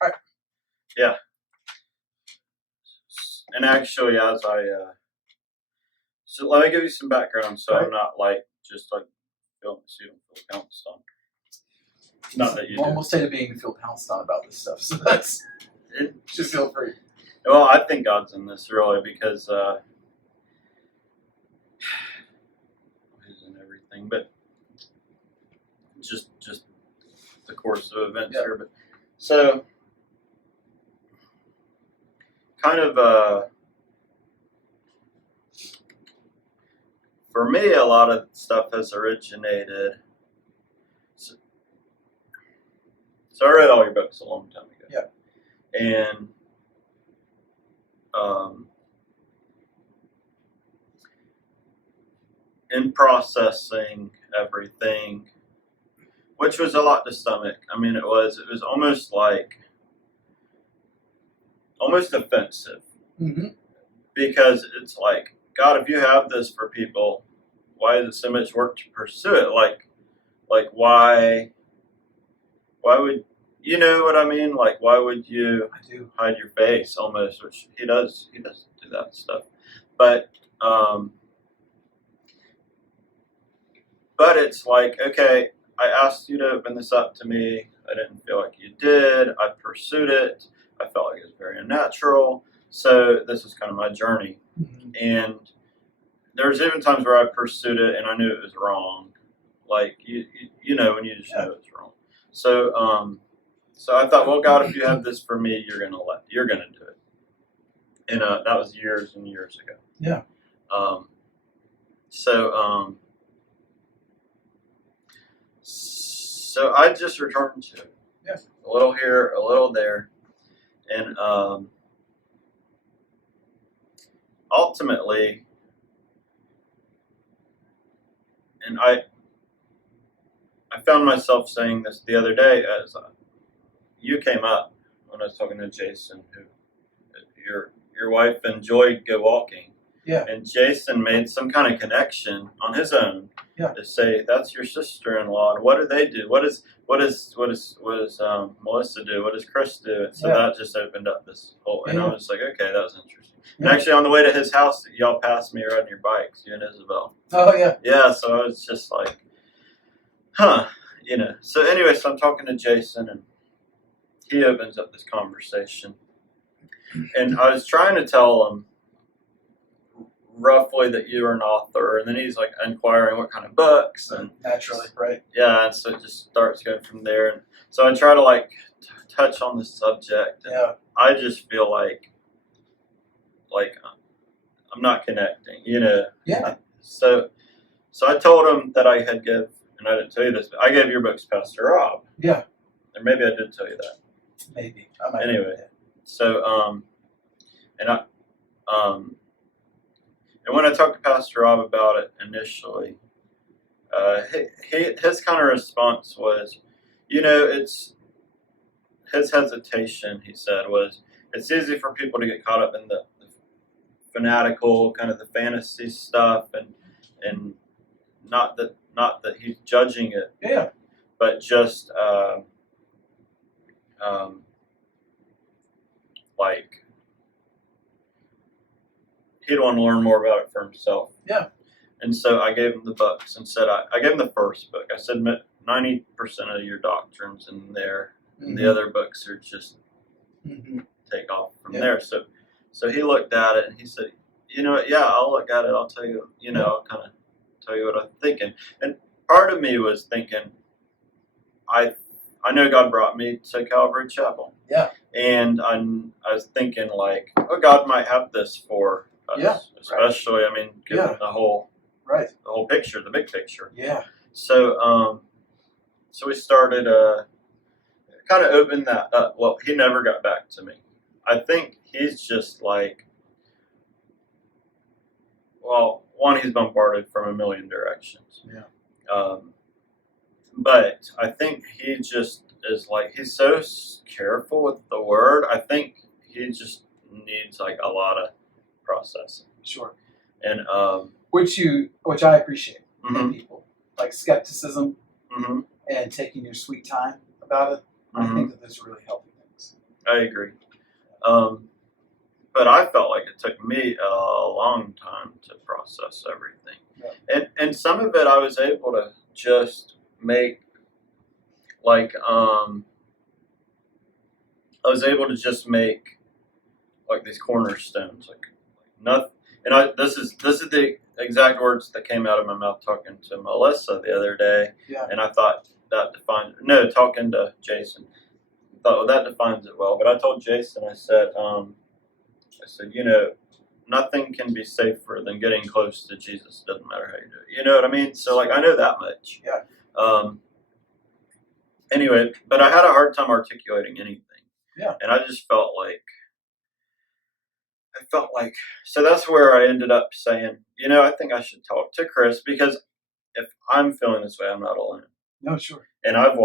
All right. Yeah. And actually, so let me give you some background, so I'm not like just like feeling pounced on. Not that you normal do. state of being to feel pounced on about this stuff, so that's just feel free. Well, I think God's in this really because He's in everything, but just the course of events here. But so kind of for me, a lot of stuff has originated. So I read all your books a long time ago. Yeah. And in processing everything, which was a lot to stomach. I mean, it was almost offensive. Mm-hmm. Because it's like, God, if you have this for people, why is it so much work to pursue it? Like why would, you know what I mean? Like, why would you hide your face almost, which he does do that stuff. But it's like, okay, I asked you to open this up to me. I didn't feel like you did. I pursued it. I felt like it was very unnatural. So this is kind of my journey. Mm-hmm. And there's even times where I pursued it and I knew it was wrong. Like you know when you just know it's wrong. So so I thought, well, God, if you have this for me, you're gonna do it. And that was years and years ago. Yeah. So I just returned to it. Yeah. A little here, a little there, and ultimately, and I found myself saying this the other day as you came up when I was talking to Jason, who your wife and Joy go walking. Yeah. And Jason made some kind of connection on his own to say, that's your sister-in-law. And what do they do? What does Melissa do? What does Chris do? And so that just opened up this whole, and I was just like, okay, that was interesting. And actually on the way to his house, y'all passed me riding your bikes, you and Isabel. Oh, yeah. Yeah, so I was just like, huh, you know. So anyway, so I'm talking to Jason, and he opens up this conversation. And I was trying to tell him roughly that you were an author, and then he's like inquiring what kind of books, and naturally, right? Yeah, and so it just starts going from there. And so I try to like touch on the subject, and I just feel like I'm not connecting, you know. Yeah. So I told him that I had and I didn't tell you this, but I gave your books to Pastor Rob. Yeah. Or maybe I did tell you that. Maybe. Anyway, so and when I talked to Pastor Rob about it initially, his kind of response was, you know, his hesitation, he said, was it's easy for people to get caught up in the fanatical kind of the fantasy stuff, and not that he's judging it, but just like he'd want to learn more about it for himself. Yeah. And so I gave him the books and said, I gave him the first book. I said 90% of your doctrine's in there, and the other books are just take off from there. So he looked at it and he said, you know what, I'll look at it. I'll tell you, I'll kind of tell you what I'm thinking. And part of me was thinking, I know God brought me to Calvary Chapel. Yeah. And I was thinking like, oh, God might have this for us, especially, I mean, given the whole picture, the big picture. Yeah. So so we started kind of opened that up. Well, he never got back to me. I think he's just like, well, one, he's bombarded from a million directions. Yeah. But I think he just is like, he's so careful with the word. I think he just needs like a lot of processing. Sure. And which I appreciate in people, like skepticism and taking your sweet time about it. I think that those are really healthy things. I agree. But I felt like it took me a long time to process everything. Yeah. And some of it I was able to just make like I was able to just make like these cornerstones, like nothing. And this is the exact words that came out of my mouth talking to Melissa the other day. Yeah. And I thought that talking to Jason. I thought, well, that defines it well. But I told Jason, I said, nothing can be safer than getting close to Jesus. Doesn't matter how you do it. You know what I mean? So like I know that much. Yeah. Anyway, but I had a hard time articulating anything. Yeah. And I just felt like so that's where I ended up saying, I think I should talk to Chris, because if I'm feeling this way, I'm not alone. No, sure. And I've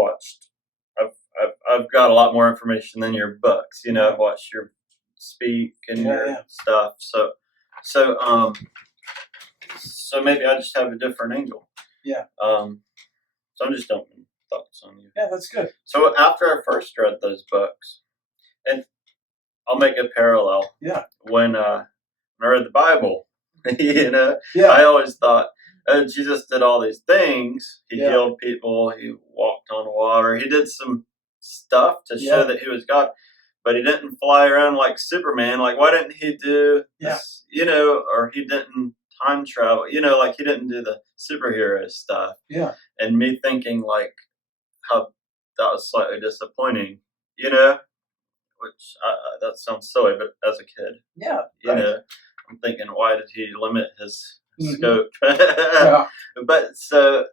got a lot more information than your books. I've watched your speak and your stuff. So maybe I just have a different angle. Yeah. So I'm just dumping thoughts on you. Yeah, that's good. So after I first read those books, and I'll make a parallel. Yeah. When I read the Bible, Yeah. I always thought, Jesus did all these things. He healed people. He walked on water. He did some stuff to show that he was God, but he didn't fly around like Superman. Like, why didn't he do this, or he didn't time travel, like he didn't do the superhero stuff. Yeah. And me thinking like how that was slightly disappointing, which that sounds silly, but as a kid, I'm thinking, why did he limit his scope? Yeah. But so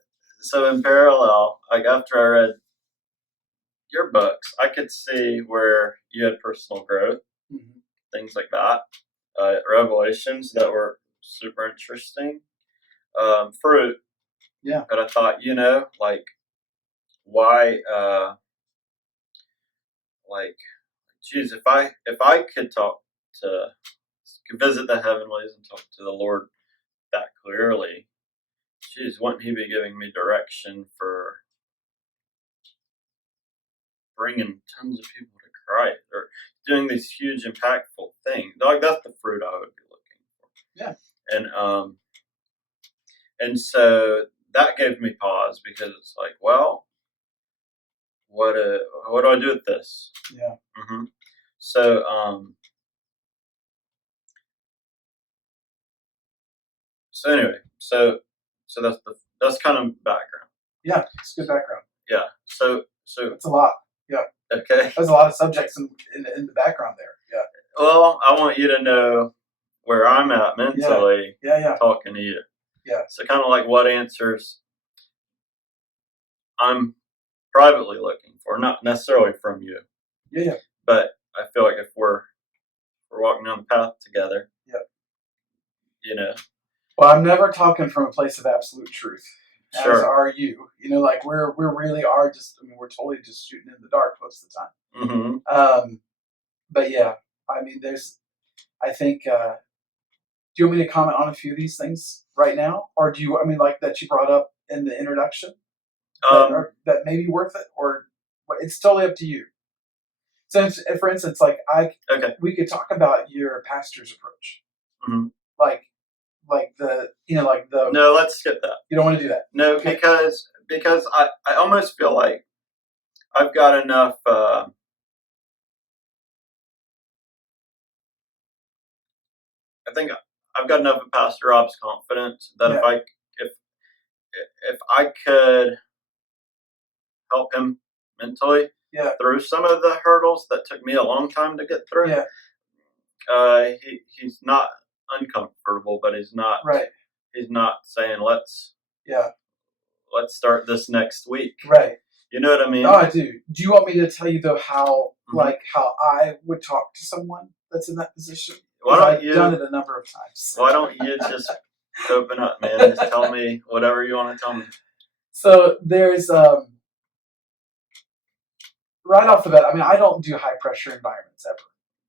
in parallel, like after I read your books, I could see where you had personal growth, things like that, revelations that were super interesting, fruit. Yeah. But I thought, like why, like, geez, if I could visit the heavenlies and talk to the Lord that clearly, geez, wouldn't he be giving me direction for bringing tons of people to Christ or doing these huge impactful things? Like that's the fruit I would be looking for. Yeah. And so that gave me pause, because it's like, well, what do I do with this? Yeah. Mm-hmm. So anyway, so that's kind of background. Yeah, it's good background. Yeah. So it's a lot. Yeah. Okay. There's a lot of subjects in the background there. Yeah. Well, I want you to know where I'm at mentally. Yeah. Talking to you. Yeah. So kind of like what answers I'm privately looking for, not necessarily from you. Yeah. But I feel like if we're walking down the path together. Yeah. Well, I'm never talking from a place of absolute truth. Sure. As are you. Like we really are just. I mean, we're totally just shooting in the dark most of the time. Mm-hmm. But yeah, I mean, I think. Do you want me to comment on a few of these things right now, or do you? I mean, like that you brought up in the introduction, that may be worth it, or it's totally up to you. So, for instance, like we could talk about your pastor's approach, like the No, let's skip that. You don't want to do that. No, okay. because I almost feel like I've got enough. I think I've got enough of Pastor Rob's confidence that if I could help him mentally through some of the hurdles that took me a long time to get through. He's not uncomfortable, but he's not He's not saying let's start this next week. Right. You know what I mean? No, I do. Do you want me to tell you though how how I would talk to someone that's in that position? I've done it a number of times. Why don't you just open up, man? Just tell me whatever you want to tell me. So there's right off the bat. I mean, I don't do high pressure environments ever.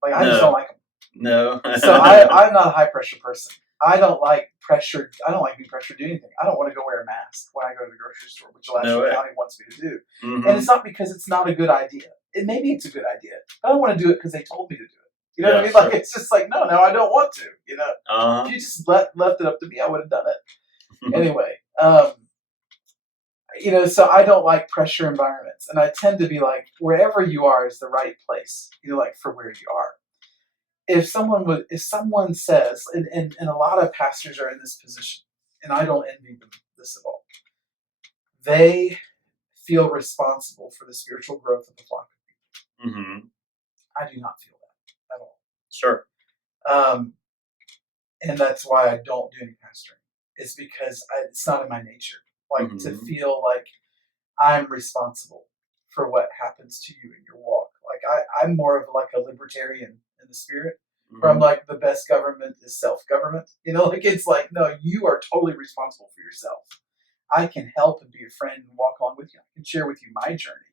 Like I just don't like them. No. So I'm not a high pressure person. I don't like pressure. I don't like being pressured to do anything. I don't want to go wear a mask when I go to the grocery store, which Alaska County wants me to do. And it's not because it's not a good idea. maybe it's a good idea. I don't want to do it because they told me to do it. You know what I Yeah, mean? Like sure. it's just like no, I don't want to. You know, Uh-huh. if you just left it up to me, I would have done it anyway. You know, so I don't like pressure environments, and I tend to be like wherever you are is the right place. You know, like for where you are. If someone says, and a lot of pastors are in this position, and I don't envy them this at all. They feel responsible for the spiritual growth of the flock. Mm-hmm. I do not feel that at all. Sure. And that's why I don't do any pastoring. It's because it's not in my nature, like to Mm-hmm. feel like I'm responsible for what happens to you in your walk. Like I'm more of like a libertarian in the spirit, where I'm Mm-hmm. like the best government is self-government. You know, like it's like no, you are totally responsible for yourself. I can help and be a friend and walk along with you. I can share with you my journey,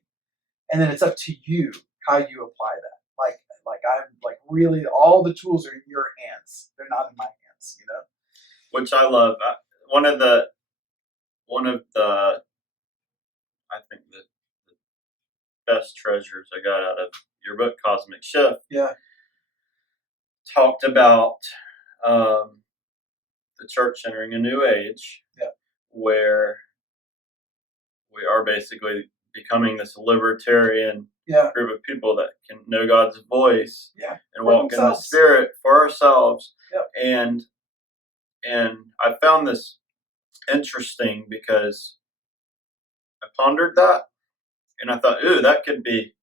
and then it's up to you how you apply that. Like I'm like really all the tools are in your hands. They're not in my hands. You know. Which I love. One of the I think the best treasures I got out of your book, Cosmic Shift, Yeah. talked about um, the church entering a new age, Yeah. where we are basically becoming this libertarian Yeah. group of people that can know God's voice Yeah. and For walk in the themselves. Spirit for ourselves. Yep. And I found this interesting because I pondered that and I thought, ooh, that could be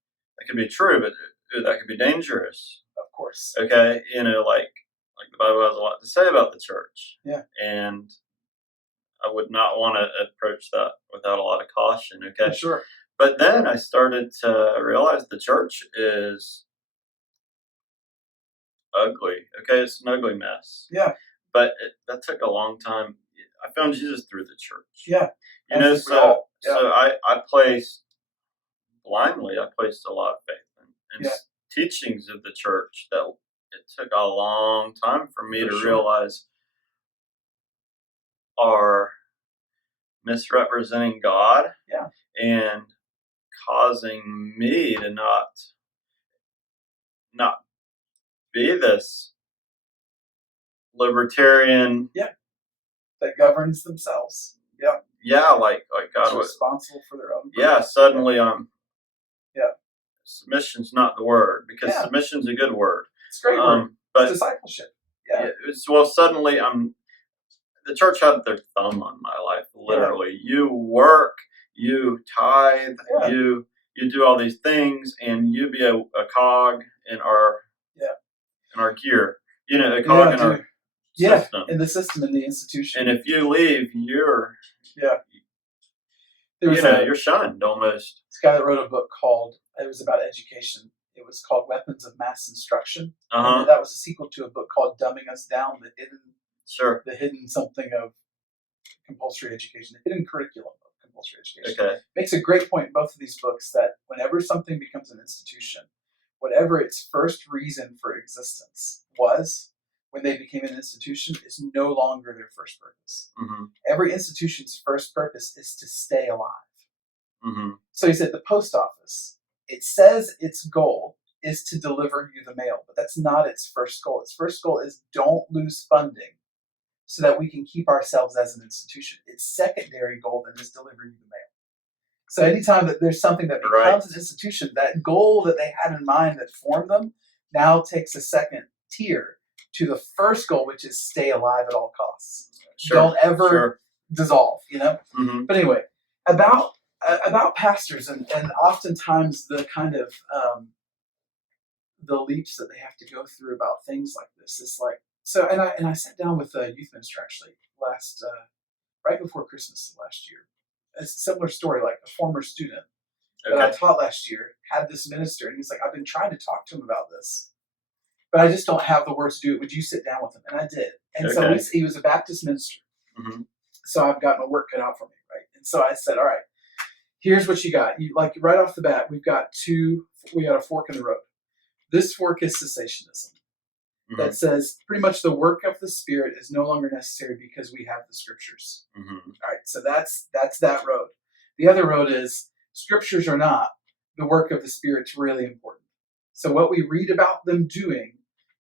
true, but ooh, that could be dangerous. Of course. Okay, like the Bible has a lot to say about the church. Yeah. And I would not want to approach that without a lot of caution. Okay. For sure. But then I started to realize the church is ugly. Okay, it's an ugly mess. Yeah. But that took a long time. I found Jesus through the church. Yeah. You know, I think we all. Yeah. so I placed blindly. I placed a lot of faith in Yeah. teachings of the church that it took a long time for me For to sure. realize are misrepresenting God. Yeah. And causing me to not be this libertarian. Yeah. That governs themselves. Yeah. Yeah, like God It's was responsible for their own. Yeah, suddenly Yeah. Submission's not the word, because Yeah. submission's a good word. It's a great word. But It's discipleship. Yeah. Suddenly the church had their thumb on my life, literally. You work, you tithe, Yeah. you do all these things, and you be a cog in our gear. You know, a cog in our system. In the system, in the institution. And if you leave, you're you're shunned almost. This guy that wrote a book it was about education. It was called Weapons of Mass Instruction. And that was a sequel to a book called Dumbing Us Down, the hidden something of compulsory education, the hidden curriculum of compulsory education. Okay. Makes a great point in both of these books that whenever something becomes an institution, whatever its first reason for existence was, when they became an institution, is no longer their first purpose. Mm-hmm. Every institution's first purpose is to stay alive. Mm-hmm. So he said the post office, it says its goal is to deliver you the mail, but that's not its first goal. Its first goal is don't lose funding so that we can keep ourselves as an institution. Its secondary goal then is delivering you the mail. So anytime that there's something that becomes an institution, that goal that they had in mind that formed them now takes a second tier to the first goal, which is stay alive at all costs. Sure. Don't ever dissolve, you know? Mm-hmm. But anyway, about pastors and oftentimes the kind of the leaps that they have to go through about things like this. It's like, so, and I sat down with a youth minister actually right before Christmas last year. It's a similar story, like a former student that I taught last year had this minister, and he's like, I've been trying to talk to him about this, but I just don't have the words to do it. Would you sit down with him? And I did. And so he was a Baptist minister. Mm-hmm. So I've got my work cut out for me, right? And so I said, all right, here's what you got. You like right off the bat, we got a fork in the road. This fork is cessationism. Mm-hmm. That says pretty much the work of the Spirit is no longer necessary because we have the Scriptures. Mm-hmm. All right, so that's that road. The other road is Scriptures or not, the work of the Spirit's really important. So what we read about them doing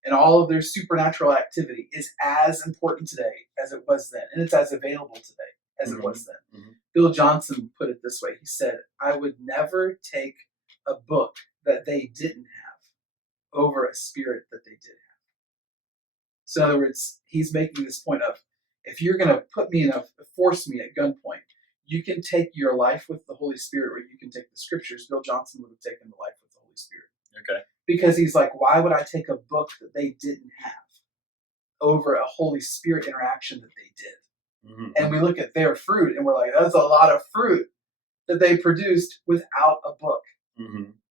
and all of their supernatural activity is as important today as it was then. And it's as available today as it was then. Mhm. Bill Johnson put it this way. He said, I would never take a book that they didn't have over a spirit that they did have. So in other words, he's making this point of, if you're going to force me at gunpoint, you can take your life with the Holy Spirit, or you can take the scriptures. Bill Johnson would have taken the life with the Holy Spirit. Okay. Because he's like, why would I take a book that they didn't have over a Holy Spirit interaction that they did? Mm-hmm. And we look at their fruit and we're like, that's a lot of fruit that they produced without a book,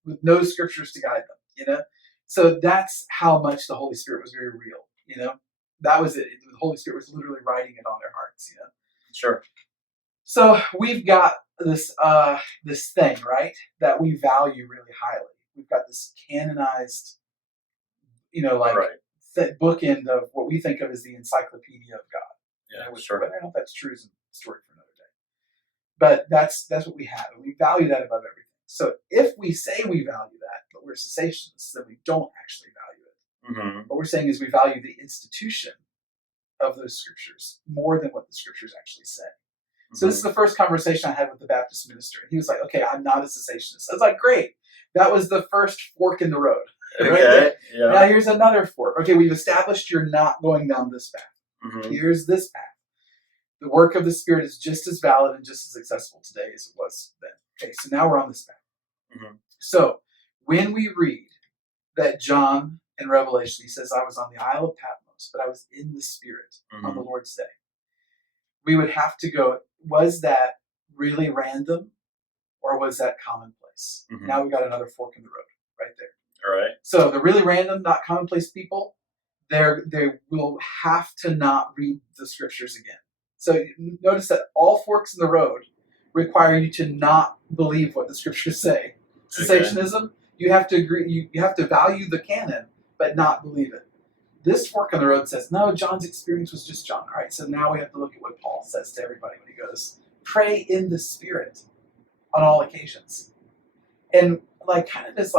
with no scriptures to guide them, So that's how much the Holy Spirit was very real, That was it. The Holy Spirit was literally writing it on their hearts, Sure. So we've got this thing, right, that we value really highly. We've got this canonized, bookend of what we think of as the Encyclopedia of God. Yeah, sure. Whether or not that's true is a story for another day. But that's what we have, and we value that above everything. So if we say we value that, but we're cessationists, then we don't actually value it. Mm-hmm. What we're saying is we value the institution of those scriptures more than what the scriptures actually say. So this is the first conversation I had with the Baptist minister. And he was like, okay, I'm not a cessationist. I was like, great. That was the first fork in the road. Right there. Yeah. Now here's another fork. Okay, we've established you're not going down this path. Mm-hmm. Here's this path. The work of the Spirit is just as valid and just as accessible today as it was then. Okay, so now we're on this path. Mm-hmm. So when we read that John in Revelation, he says, I was on the Isle of Patmos, but I was in the Spirit on the Lord's day. We would have to go, was that really random or was that commonplace? Mm-hmm. Now we got another fork in the road right there. All right. So the really random, not commonplace people, they will have to not read the scriptures again. So notice that all forks in the road require you to not believe what the scriptures say. Cessationism, you have to agree, you have to value the canon, but not believe it. This fork in the road says, no, John's experience was just John. All right, so now we have to look at what Paul says to everybody when he goes, pray in the Spirit on all occasions. And kind of as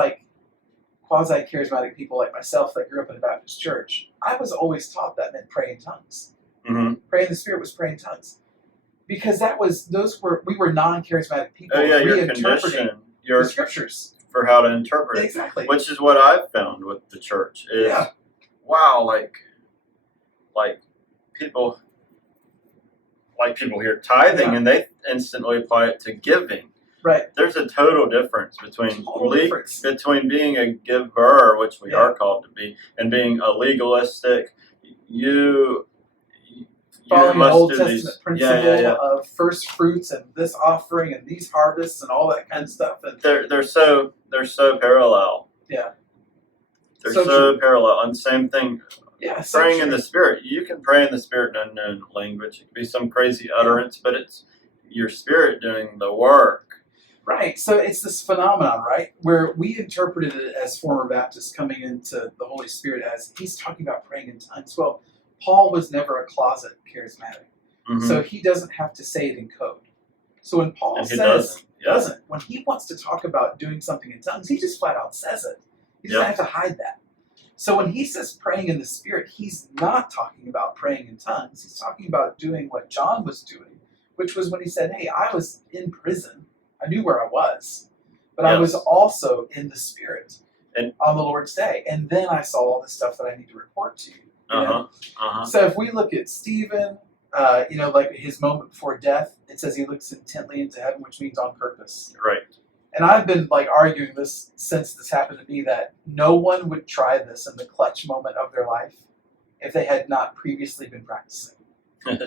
quasi-charismatic people like myself that grew up in a Baptist church, I was always taught that meant pray in tongues. Mm-hmm. Pray in the Spirit was pray in tongues. Because we were non-charismatic people. Oh yeah, you're reinterpreting conditioned. the scriptures. For how to interpret it. Exactly. Which is what I've found with the church is, wow, like people hear tithing and they instantly apply it to giving. Right. There's a total difference between being a giver, which we are called to be, and being a legalistic. You following the must Old do Testament these principle of first fruits and this offering and these harvests and all that kind of stuff. And they're so parallel. Yeah. They're so parallel. And same thing. Yeah. Praying in the Spirit. You can pray in the Spirit in unknown language. It could be some crazy utterance, but it's your spirit doing the work. Right. So it's this phenomenon, right, where we interpreted it as former Baptists coming into the Holy Spirit as he's talking about praying in tongues. Well, Paul was never a closet charismatic, so he doesn't have to say it in code. So when Paul doesn't, when he wants to talk about doing something in tongues, he just flat out says it. He doesn't have to hide that. So when he says praying in the Spirit, he's not talking about praying in tongues. He's talking about doing what John was doing, which was when he said, hey, I was in prison. I knew where I was, but I was also in the Spirit on the Lord's day. And then I saw all this stuff that I need to report to you. So if we look at Stephen, his moment before death, it says he looks intently into heaven, which means on purpose. Right. And I've been arguing this since this happened to me, that no one would try this in the clutch moment of their life if they had not previously been practicing.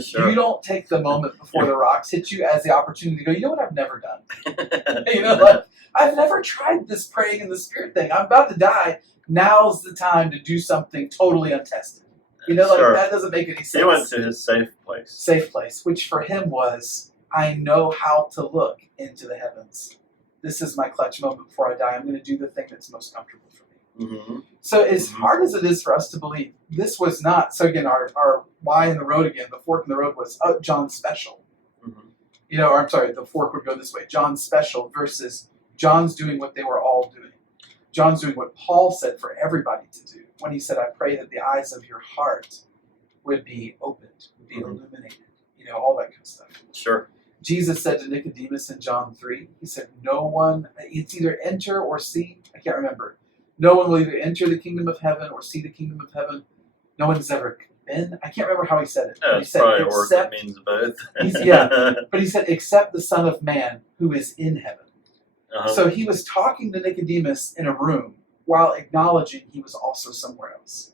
Sure. You don't take the moment before the rocks hit you as the opportunity to go, you know what I've never done? I've never tried this praying in the Spirit thing. I'm about to die. Now's the time to do something totally untested. That doesn't make any sense. He went to his safe place. Safe place, which for him was, I know how to look into the heavens. This is my clutch moment before I die. I'm going to do the thing that's most comfortable for me. Mm-hmm. So as hard as it is for us to believe, this was not, so again, our why in the road again, the fork in the road was John's special. Mm-hmm. The fork would go this way, John's special versus John's doing what they were all doing. John's doing what Paul said for everybody to do when he said, I pray that the eyes of your heart would be opened, would be illuminated, all that kind of stuff. Sure. Jesus said to Nicodemus in John 3, he said, no one, it's either enter or see, I can't remember. No one will either enter the kingdom of heaven or see the kingdom of heaven. No one's ever been. I can't remember how he said it. Yeah, he said, probably a word that means both. But he said, except the Son of Man who is in heaven. Uh-huh. So he was talking to Nicodemus in a room while acknowledging he was also somewhere else.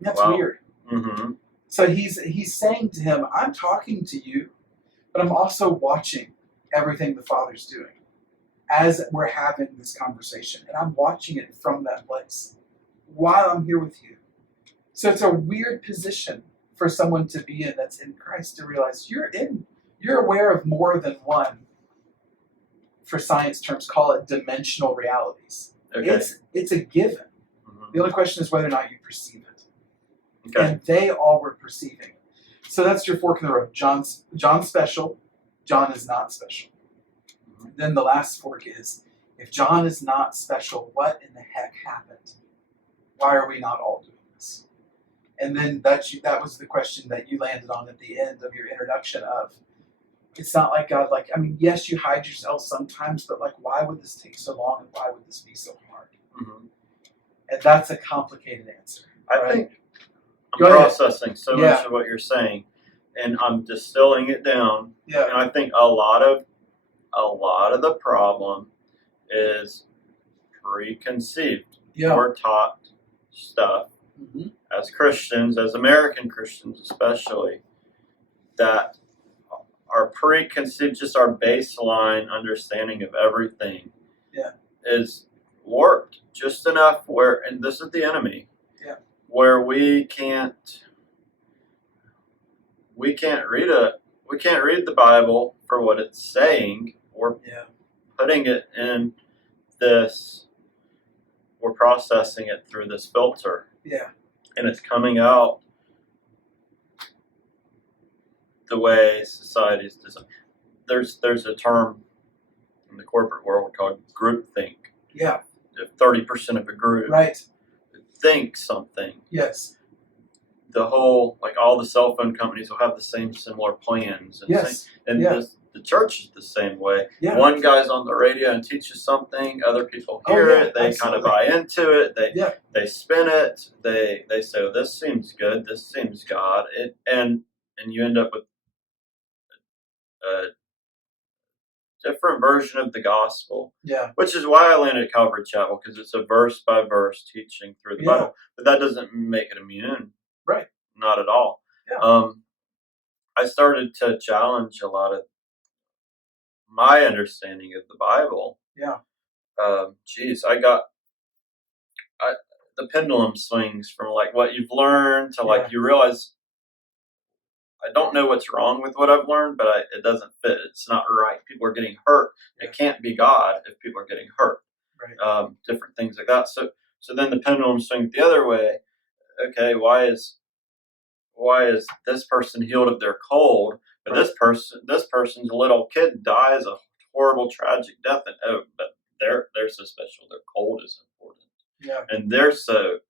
That's weird. Mm-hmm. So he's saying to him, I'm talking to you, but I'm also watching everything the Father's doing as we're having this conversation. And I'm watching it from that place while I'm here with you. So it's a weird position for someone to be in that's in Christ, to realize you're aware of more than one, for science terms, call it dimensional realities. Okay. It's a given. Mm-hmm. The only question is whether or not you perceive it. Okay. And they all were perceiving it. So that's your fork in the road. John's special. John is not special. Mm-hmm. Then the last fork is, if John is not special, what in the heck happened? Why are we not all doing this? And then that was the question that you landed on at the end of your introduction of, it's not like God, yes, you hide yourself sometimes, but why would this take so long and why would this be so hard? Mm-hmm. And that's a complicated answer. I think I'm processing so much of what you're saying, and I'm distilling it down. Yeah. And I think a lot of the problem is preconceived or taught stuff as Christians, as American Christians especially, that our preconceived, just our baseline understanding of everything is warped just enough where, and this is the enemy, where we can't read the Bible for what it's saying. We're putting it in this, we're processing it through this filter. Yeah. And it's coming out the way society's designed. There's a term in the corporate world called groupthink. Yeah. 30% of a group thinks something. Yes. The whole, all the cell phone companies will have the similar plans. And the church is the same way. Yeah. One guy's on the radio and teaches something, other people hear it, they kind of buy into it, they spin it, they say, oh, this seems good, this seems God, and you end up with a different version of the gospel. Yeah. Which is why I landed at Calvary Chapel, because it's a verse by verse teaching through the Bible. But that doesn't make it immune. Right. Not at all. Yeah. I started to challenge a lot of my understanding of the Bible. Yeah. The pendulum swings from what you've learned to you realize, I don't know what's wrong with what I've learned, but it doesn't fit. It's not right. People are getting hurt. Yeah. It can't be God if people are getting hurt. Right. Different things like that. So then the pendulum swings the other way. Okay, why is this person healed of their cold, but this person's little kid dies a horrible, tragic death, and but they're so special. Their cold is important. Yeah. And they're so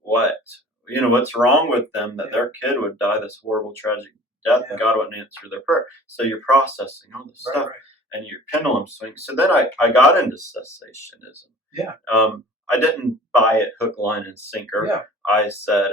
what's wrong with them that their kid would die this horrible, tragic death, and God wouldn't answer their prayer. So you're processing all this stuff, and your pendulum swings. So then I got into cessationism. Yeah. I didn't buy it hook, line, and sinker. Yeah. I said,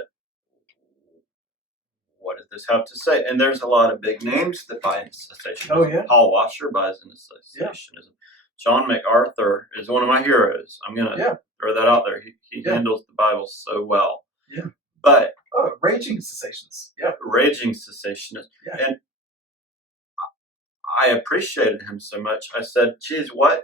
what does this have to say? And there's a lot of big names that buy into cessationism. Oh, yeah. Paul Washer buys into cessationism. Yeah. John MacArthur is one of my heroes. I'm going to throw that out there. He handles the Bible so well. Yeah. But raging cessationist. Yeah. Raging cessationist. Yeah. And I appreciated him so much. I said, geez, what?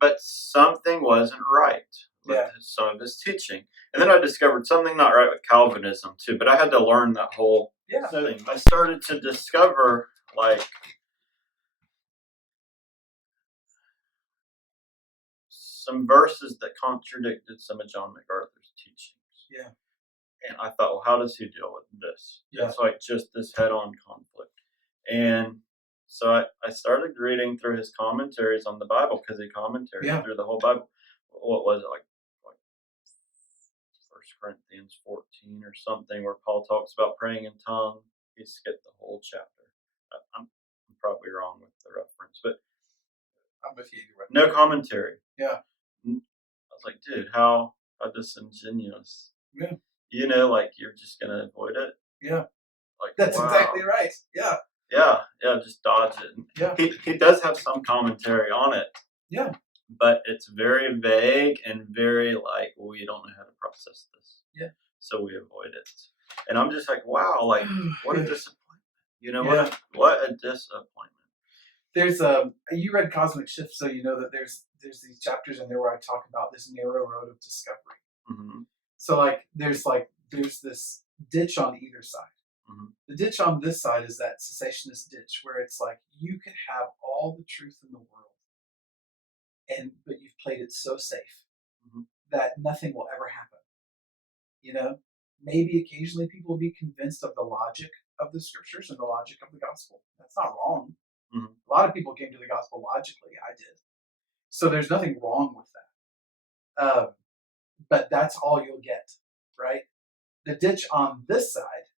But something wasn't right with some of his teaching. And then I discovered something not right with Calvinism too, but I had to learn that whole thing. I started to discover some verses that contradicted some of John MacArthur's teachings. Yeah. And I thought, well, how does he deal with this? Yeah. It's just this head-on conflict. And So I started reading through his commentaries on the Bible because he commentaries Yeah. through the whole Bible. What was it like 1 Corinthians 14 or something where Paul talks about praying in tongue. He skipped the whole chapter. I'm probably wrong with the reference, but I'm with you. no commentary. Yeah. I was like, dude, how disingenuous. Yeah. You know, like you're just gonna avoid it. Yeah. Like That's wow. exactly right. Yeah. Yeah, just dodge it. Yeah. He does have some commentary on it. Yeah. But it's very vague and very like we don't know how to process this. Yeah. So we avoid it. And I'm just like, wow, like what a Yeah. disappointment. You know, Yeah. what a disappointment. There's you read Cosmic Shift, so you know that there's these chapters in there where I talk about this narrow road of discovery. Mm-hmm. So there's this ditch on either side. Mm-hmm. The ditch on this side is that cessationist ditch where it's like you could have all the truth in the world, but you've played it so safe Mm-hmm. that nothing will ever happen. You know, maybe occasionally people will be convinced of the logic of the scriptures and the logic of the gospel. That's not wrong. Mm-hmm. A lot of people came to the gospel logically. I did. So there's nothing wrong with that. But that's all you'll get, right? The ditch on this side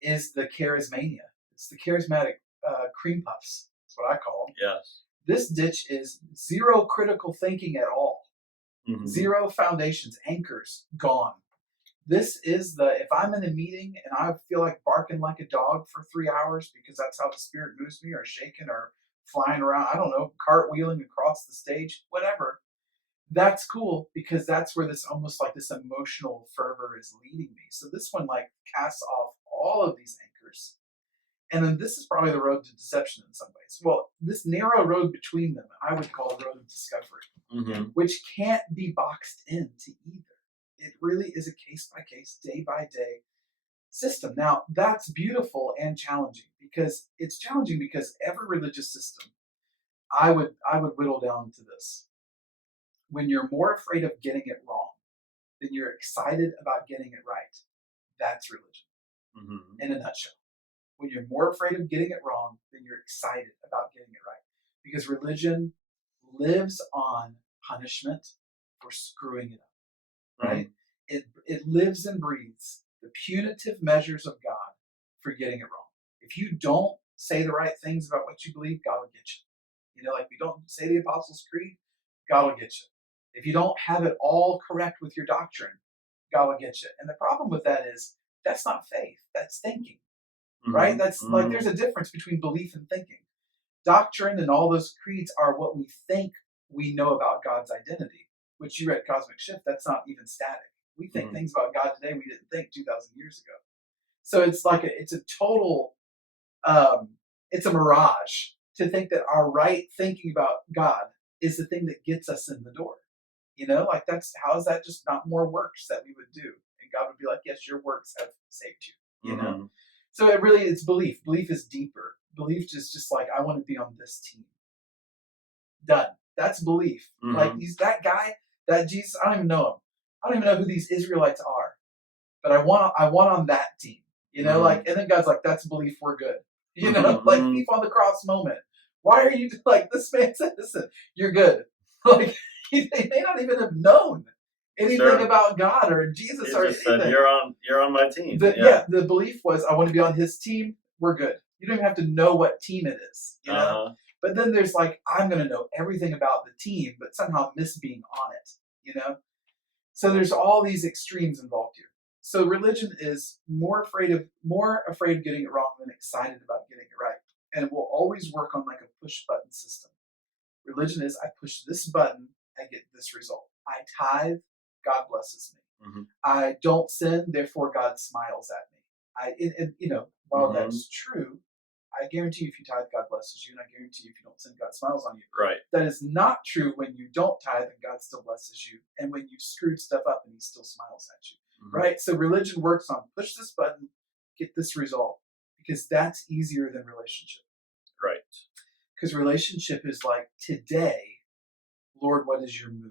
is the charismania. It's the charismatic cream puffs. That's what I call them. Yes. This ditch is zero critical thinking at all. Mm-hmm. Zero foundations, anchors, gone. This is if I'm in a meeting and I feel like barking like a dog for 3 hours because that's how the spirit moves me, or shaking or flying around, I don't know, cartwheeling across the stage, whatever. That's cool because that's where this almost like this emotional fervor is leading me. So this one like casts off all of these anchors. And then this is probably the road to deception in some ways. Well, this narrow road between them, I would call the road of discovery, Mm-hmm. which can't be boxed into either. It really is a case by case, day by day system. Now, that's beautiful and challenging because it's challenging because every religious system, I would whittle down to this. When you're more afraid of getting it wrong than you're excited about getting it right, that's religion. Mm-hmm. In a nutshell. When you're more afraid of getting it wrong than you're excited about getting it right. Because religion lives on punishment for screwing it up, right? Mm-hmm. It lives and breathes the punitive measures of God for getting it wrong. If you don't say the right things about what you believe, God will get you. You know, like if you don't say the Apostles' Creed, God will get you. If you don't have it all correct with your doctrine, God will get you. And the problem with that is that's not faith, that's thinking. Mm-hmm. Right? That's like there's a difference between belief and thinking. Doctrine and all those creeds are what we think we know about God's identity, which you read Cosmic Shift, that's not even static. We think things about God today we didn't think 2,000 years ago. So it's like it's a total, it's a mirage to think that our right thinking about God is the thing that gets us in the door. You know, like how is that just not more works that we would do? And God would be like, yes, your works have saved you, you know? So it's belief. Belief is deeper. Belief is just like, I want to be on this team. Done. That's belief. Mm-hmm. Like that guy, that Jesus, I don't even know him. I don't even know who these Israelites are. But I want on that team. You know, like, and then God's like, that's belief, we're good. You know, like thief on the cross moment. Why are you like, this man said, listen, you're good. Like, they may not even have known anything about God or Jesus or anything. Said, you're on my team. The belief was, I want to be on his team. We're good. You don't even have to know what team it is, you know. Uh-huh. But then there's like, I'm going to know everything about the team, but somehow miss being on it, you know. So there's all these extremes involved here. So religion is more afraid of getting it wrong than excited about getting it right, and it will always work on like a push button system. Religion is, I push this button, I get this result. I tithe, God blesses me. Mm-hmm. I don't sin, therefore God smiles at me. You know, while that's true, I guarantee you if you tithe, God blesses you, and I guarantee you if you don't sin, God smiles on you. Right. That is not true when you don't tithe and God still blesses you, and when you've screwed stuff up and he still smiles at you. Mm-hmm. Right? So religion works on push this button, get this result, because that's easier than relationship. Right. Because relationship is like, today, Lord, what is your mood?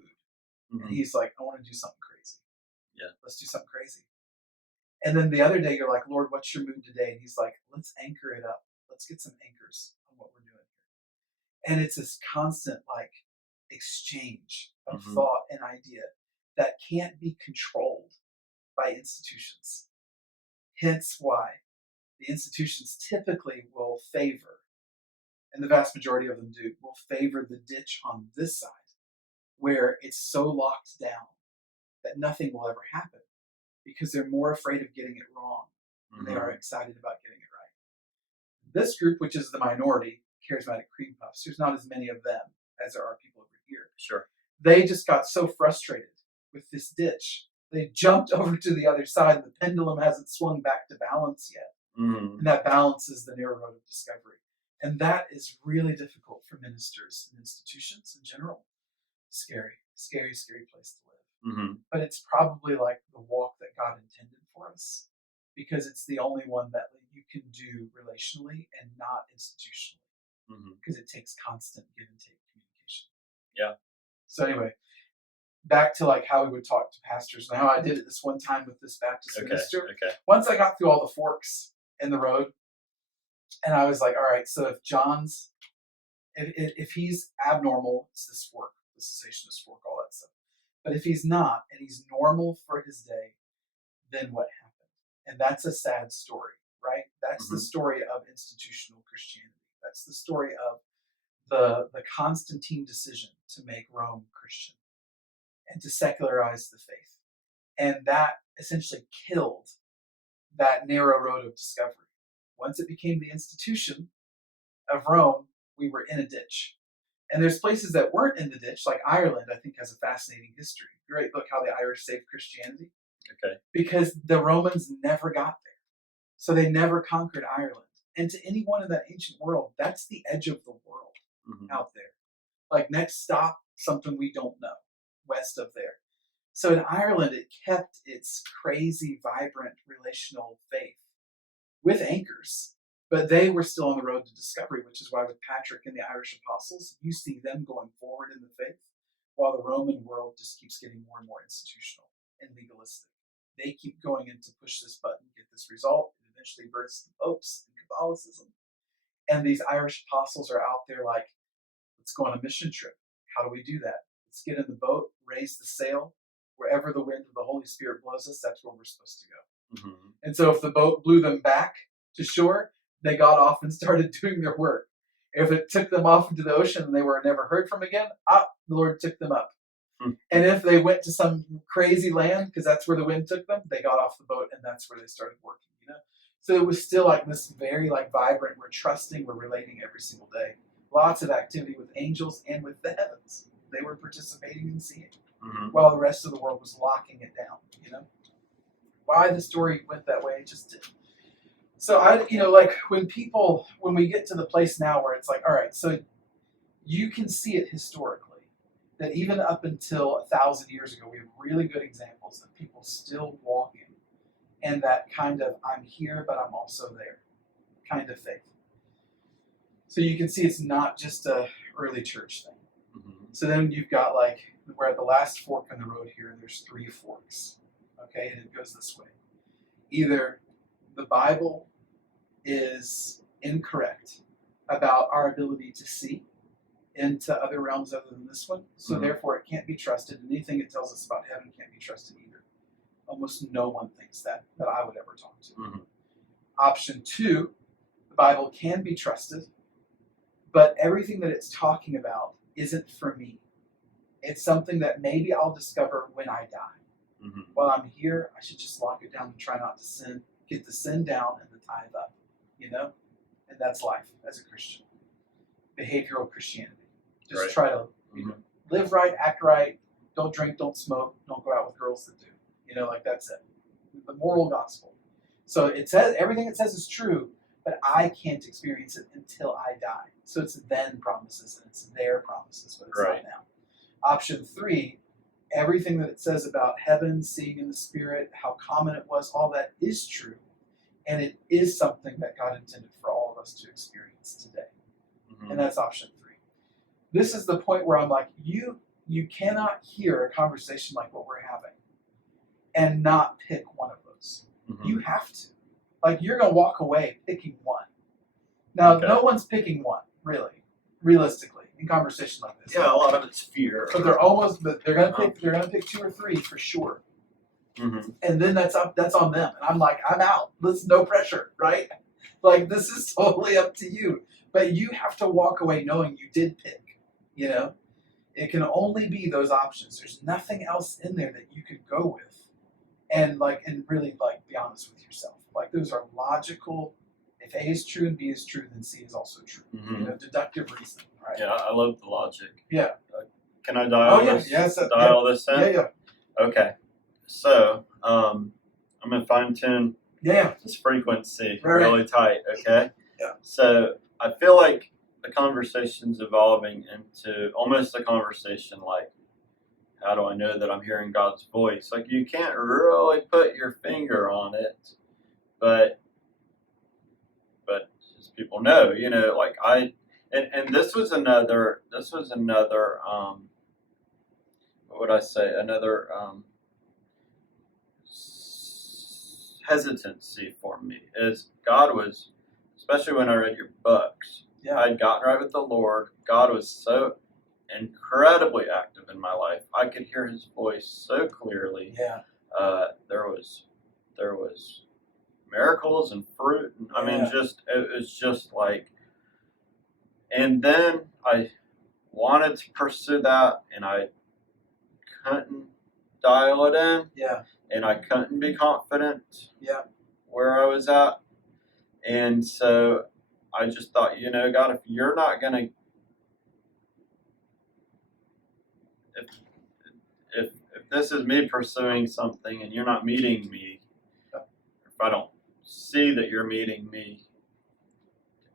Mm-hmm. And he's like, I want to do something crazy. Yeah. Let's do something crazy. And then the other day, you're like, Lord, what's your mood today? And he's like, let's anchor it up. Let's get some anchors on what we're doing And it's this constant like exchange of Mhm. thought and idea that can't be controlled by institutions. Hence why the institutions typically will favor, and the vast majority of them do, will favor the ditch on this side where it's so locked down that nothing will ever happen because they're more afraid of getting it wrong than they are Mhm. excited about getting it right. This group, which is the minority, charismatic cream puffs, there's not as many of them as there are people over here. Sure. They just got so frustrated with this ditch. They jumped over to the other side, and the pendulum hasn't swung back to balance yet. Mhm. And that balance is the narrow road of discovery. And that is really difficult for ministers and institutions in general. Scary, scary, scary place to live. Mhm. But it's probably like the walk that God intended for us because it's the only one that you can do relationally and not institutionally Mhm. because it takes constant give and take communication. Yeah. So anyway, back to like how we would talk to pastors and how I did it this one time with this Baptist Okay. minister. Okay. Once I got through all the forks in the road, and I was like, all right, so if John's, if he's abnormal, it's this fork, the cessationist fork, all that stuff. But if he's not, and he's normal for his day, then what happened? And that's a sad story, right? That's the Mhm. story of institutional Christianity. That's the story of the Constantine decision to make Rome Christian and to secularize the faith. And that essentially killed that narrow road of discovery. Once it became the institution of Rome, we were in a ditch. And there's places that weren't in the ditch, like Ireland, I think has a fascinating history. Great book, How the Irish Saved Christianity, Okay. because the Romans never got there. So they never conquered Ireland. And to anyone in that ancient world, that's the edge of the world Mhm. out there. Like next stop, something we don't know, west of there. So in Ireland, it kept its crazy, vibrant relational faith with anchors, but they were still on the road to discovery, which is why with Patrick and the Irish apostles, you see them going forward in the faith, while the Roman world just keeps getting more and more institutional and legalistic. They keep going in to push this button, get this result, and eventually bursts the popes and Catholicism. And these Irish apostles are out there like, let's go on a mission trip. How do we do that? Let's get in the boat, raise the sail. Wherever the wind of the Holy Spirit blows us, that's where we're supposed to go. Mhm. And so if the boat blew them back to shore, they got off and started doing their work. If it took them off into the ocean and they were never heard from again, the Lord took them up. Mhm. And if they went to some crazy land, because that's where the wind took them, they got off the boat and that's where they started working, you know? So it was still like this very like vibrant, we're trusting, we're relating every single day. Lots of activity with angels and with the heavens. They were participating and seeing, Mhm. while the rest of the world was locking it down, you know? Why the story went that way, it just did. So like when we get to the place now where it's like, all right, so you can see it historically that even up until 1,000 years ago, we have really good examples of people still walking and that kind of I'm here, but I'm also there kind of faith. So you can see it's not just a early church thing. Mhm. So then you've got like, we're at the last fork in the road here, and there's 3 forks. Okay, and it goes this way. Either the Bible is incorrect about our ability to see into other realms other than this one, so Mhm. therefore it can't be trusted, and anything it tells us about heaven can't be trusted either. Almost no one thinks that I would ever talk to. Mhm. Option 2, the Bible can be trusted, but everything that it's talking about isn't for me. It's something that maybe I'll discover when I die. Mhm. While I'm here, I should just lock it down and try not to sin, get the sin down and the tithe up, you know? And that's life as a Christian. Behavioral Christianity. Just Right. try to live right, act right, don't drink, don't smoke, don't go out with girls that do. You know, like that's it. The moral gospel. So it says everything it says is true, but I can't experience it until I die. So it's then promises and it's their promises, but it's Right. not now. Option 3, everything that it says about heaven, seeing in the spirit, how common it was, all that is true. And it is something that God intended for all of us to experience today. Mhm. And that's option 3. This is the point where I'm like, you cannot hear a conversation like what we're having and not pick one of those. Mhm. You have to. Like, you're going to walk away picking one. Now, Okay. no one's picking one, really. realistically in conversation like this. Yeah, a lot of it's fear. But they're gonna pick 2 or 3 for sure. Mm-hmm. And then that's on them. And I'm like, I'm out. Let's no pressure, right? Like this is totally up to you. But you have to walk away knowing you did pick. You know, it can only be those options. There's nothing else in there that you could go with, and really be honest with yourself. Like those are logical. If A is true and B is true, then C is also true. Mm-hmm. You know, deductive reasoning, right? Yeah, I love the logic. Yeah. Can I dial this? Yes. Dial this in. Yeah. Okay. So, I'm gonna fine tune Yeah. this frequency Right. really tight. Okay. Yeah. So I feel like the conversation's evolving into almost a conversation like, how do I know that I'm hearing God's voice? Like you can't really put your finger on it, but as people know, you know, like and this was another what would I say? Another hesitancy for me is God was, especially when I read your books, Yeah. I'd gotten right with the Lord. God was so incredibly active in my life. I could hear His voice so clearly. Yeah. There was miracles and fruit, and I mean, it was just like. And then I wanted to pursue that, and I couldn't dial it in. Yeah. And I couldn't be confident. Yeah. Where I was at, and so I just thought, you know, God, if you're not gonna, if this is me pursuing something and you're not meeting me, if I don't see that you're meeting me,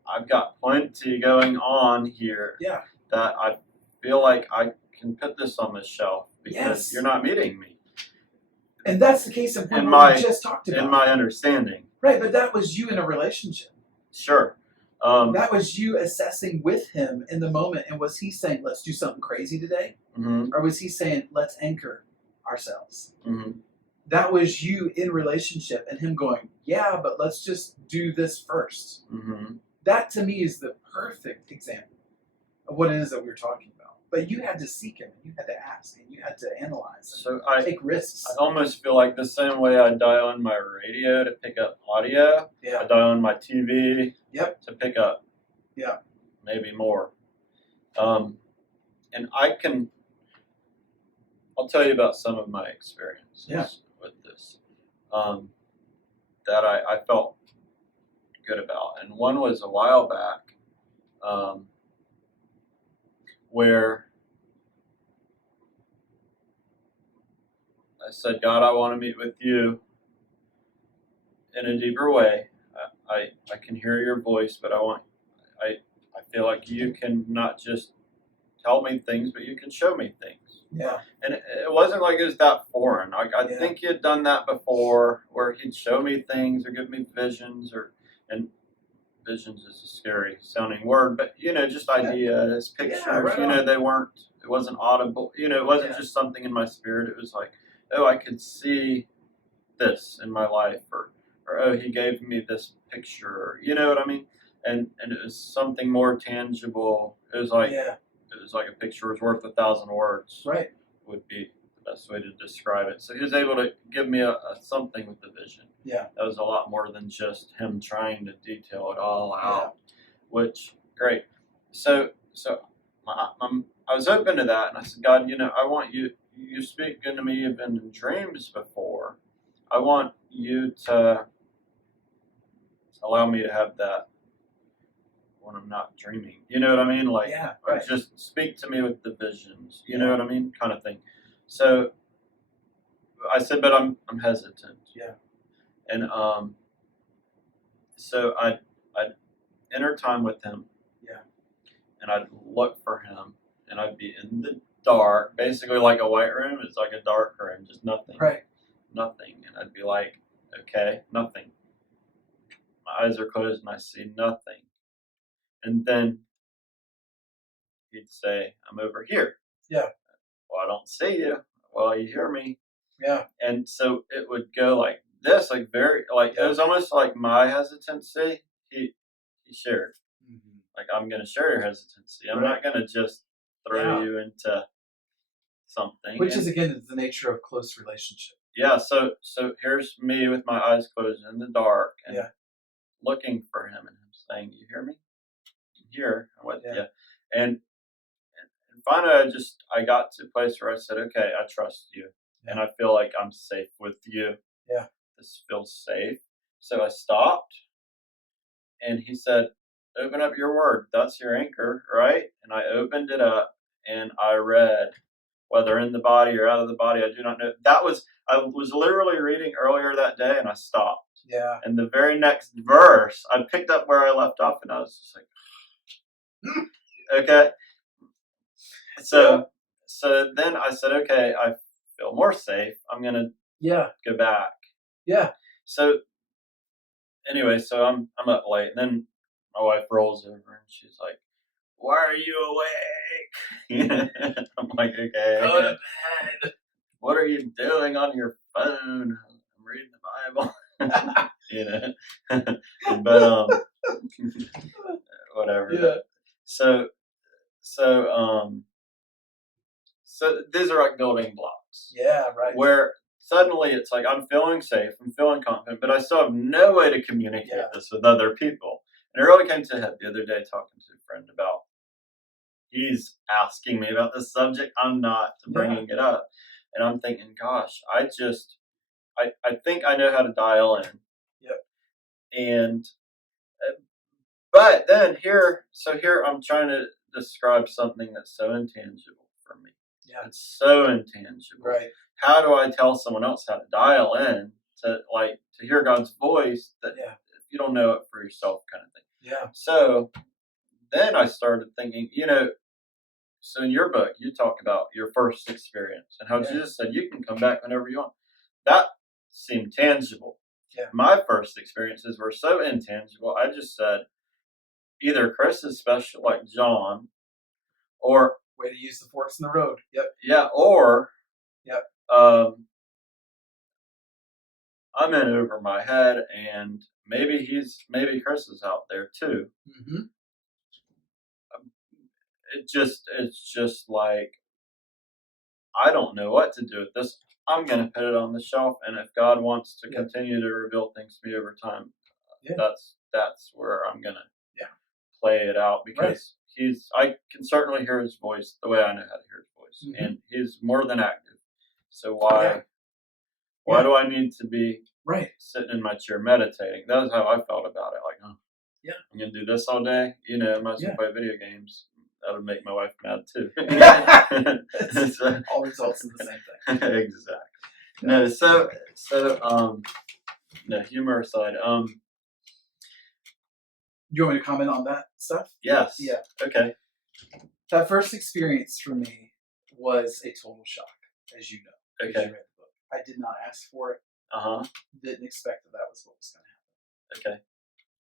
I've got plenty going on here. Yeah. That I feel like I can put this on the shelf because you're not meeting me. And that's the case in point what we just talked about. In my understanding. Right, but that was you in a relationship. Sure. That was you assessing with Him in the moment. And was He saying, let's do something crazy today? Mm-hmm. Or was He saying, let's anchor ourselves? Mm-hmm. That was you in relationship and Him going, yeah, but let's just do this first. Mm-hmm. That to me is the perfect example of what it is that we were talking about. But you had to seek Him, and you had to ask, and you had to analyze, and take risks. I almost feel like the same way I dial in my radio to pick up audio. Yeah. I dial in my TV. Yep. To pick up. Yeah. Maybe more. And I'll tell you about some of my experiences with this that I felt good about. And one was a while back where I said, God, I want to meet with you in a deeper way. I can hear your voice, but I feel like you can not just tell me things, but you can show me things. Yeah. And it wasn't like it was that foreign. Like I think he had done that before, where he'd show me things or give me visions, and visions is a scary sounding word, but you know, just ideas, pictures. Right you know, it wasn't audible. You know, it wasn't just something in my spirit. It was like, oh, I could see this in my life, or oh, he gave me this picture, or, you know what I mean? And it was something more tangible. It was like a picture was worth 1,000 words. Right. Would be the best way to describe it. So he was able to give me a something with the vision. Yeah. That was a lot more than just him trying to detail it all out. Which great. So I was open to that, and I said, God, you know, I want you. You speaking to me even in dreams before. I want you to allow me to have that when I'm not dreaming. You know what I mean? Like, just speak to me with the visions. You know what I mean? Kind of thing. So I said, but I'm hesitant. Yeah. And so I'd enter time with him. Yeah. And I'd look for him, and I'd be in the dark, basically like a white room. It's like a dark room, just nothing. Right. Nothing. And I'd be like, okay, nothing. My eyes are closed and I see nothing. And then he'd say, I'm over here. Yeah. Well, I don't see you. Well, you hear me. Yeah. And so it would go like this, like very, like it was almost like my hesitancy. He shared. Mm-hmm. Like, I'm going to share your hesitancy. I'm not going to just throw you into something. Which is, again, the nature of close relationship. Yeah, so here's me with my eyes closed in the dark and looking for him and him saying, "You hear me? I'm here. I'm with you." And finally, I got to a place where I said, "Okay, I trust you, and I feel like I'm safe with you. Yeah, this feels safe." So I stopped, and he said, "Open up your word. That's your anchor, right?" And I opened it up, and I read, "Whether in the body or out of the body, I do not know." I was literally reading earlier that day, and I stopped. Yeah. And the very next verse, I picked up where I left off, and I was just like, okay. So then I said, okay, I feel more safe. I'm gonna go back. Yeah. So anyway, so I'm up late, and then my wife rolls over and she's like, "Why are you awake?" I'm like, "Okay, go to bed. What are you doing on your phone?" "I'm reading the Bible." But whatever. Yeah. So these are like building blocks. Yeah, right. Where suddenly it's like I'm feeling safe, I'm feeling confident, but I still have no way to communicate this with other people. And it really came to a head the other day talking to a friend about. He's asking me about this subject. I'm not bringing it up, and I'm thinking, gosh, I think I know how to dial in. Yep. And but then here I'm trying to describe something that's so intangible for me. Yeah. It's so intangible. Right. How do I tell someone else how to dial in to hear God's voice that if you don't know it for yourself kind of thing? Yeah. So then I started thinking, so in your book, you talk about your first experience and how Jesus said you can come back whenever you want. That seemed tangible. Yeah. My first experiences were so intangible. I just said, either Chris is special like John, or way to use the forks in the road. Yep. Yeah, or I'm in over my head, and maybe Chris is out there too. Mm-hmm. It's just like, I don't know what to do with this. I'm going to put it on the shelf, and if God wants to continue to reveal things to me over time, that's where I'm going to play it out, because I can certainly hear his voice the way I know how to hear his voice, and he's more than active. So why do I need to be sitting in my chair meditating? That was how I felt about it. Like, I'm going to do this all day. I might as well play video games. That would make my wife mad too. All results in the same thing. Exactly. No, no, humor aside. You want me to comment on that stuff? Yes. Yeah. Okay. That first experience for me was a total shock, as you know. Okay. As you read the book. I did not ask for it. Didn't expect that was what was going to happen. Okay.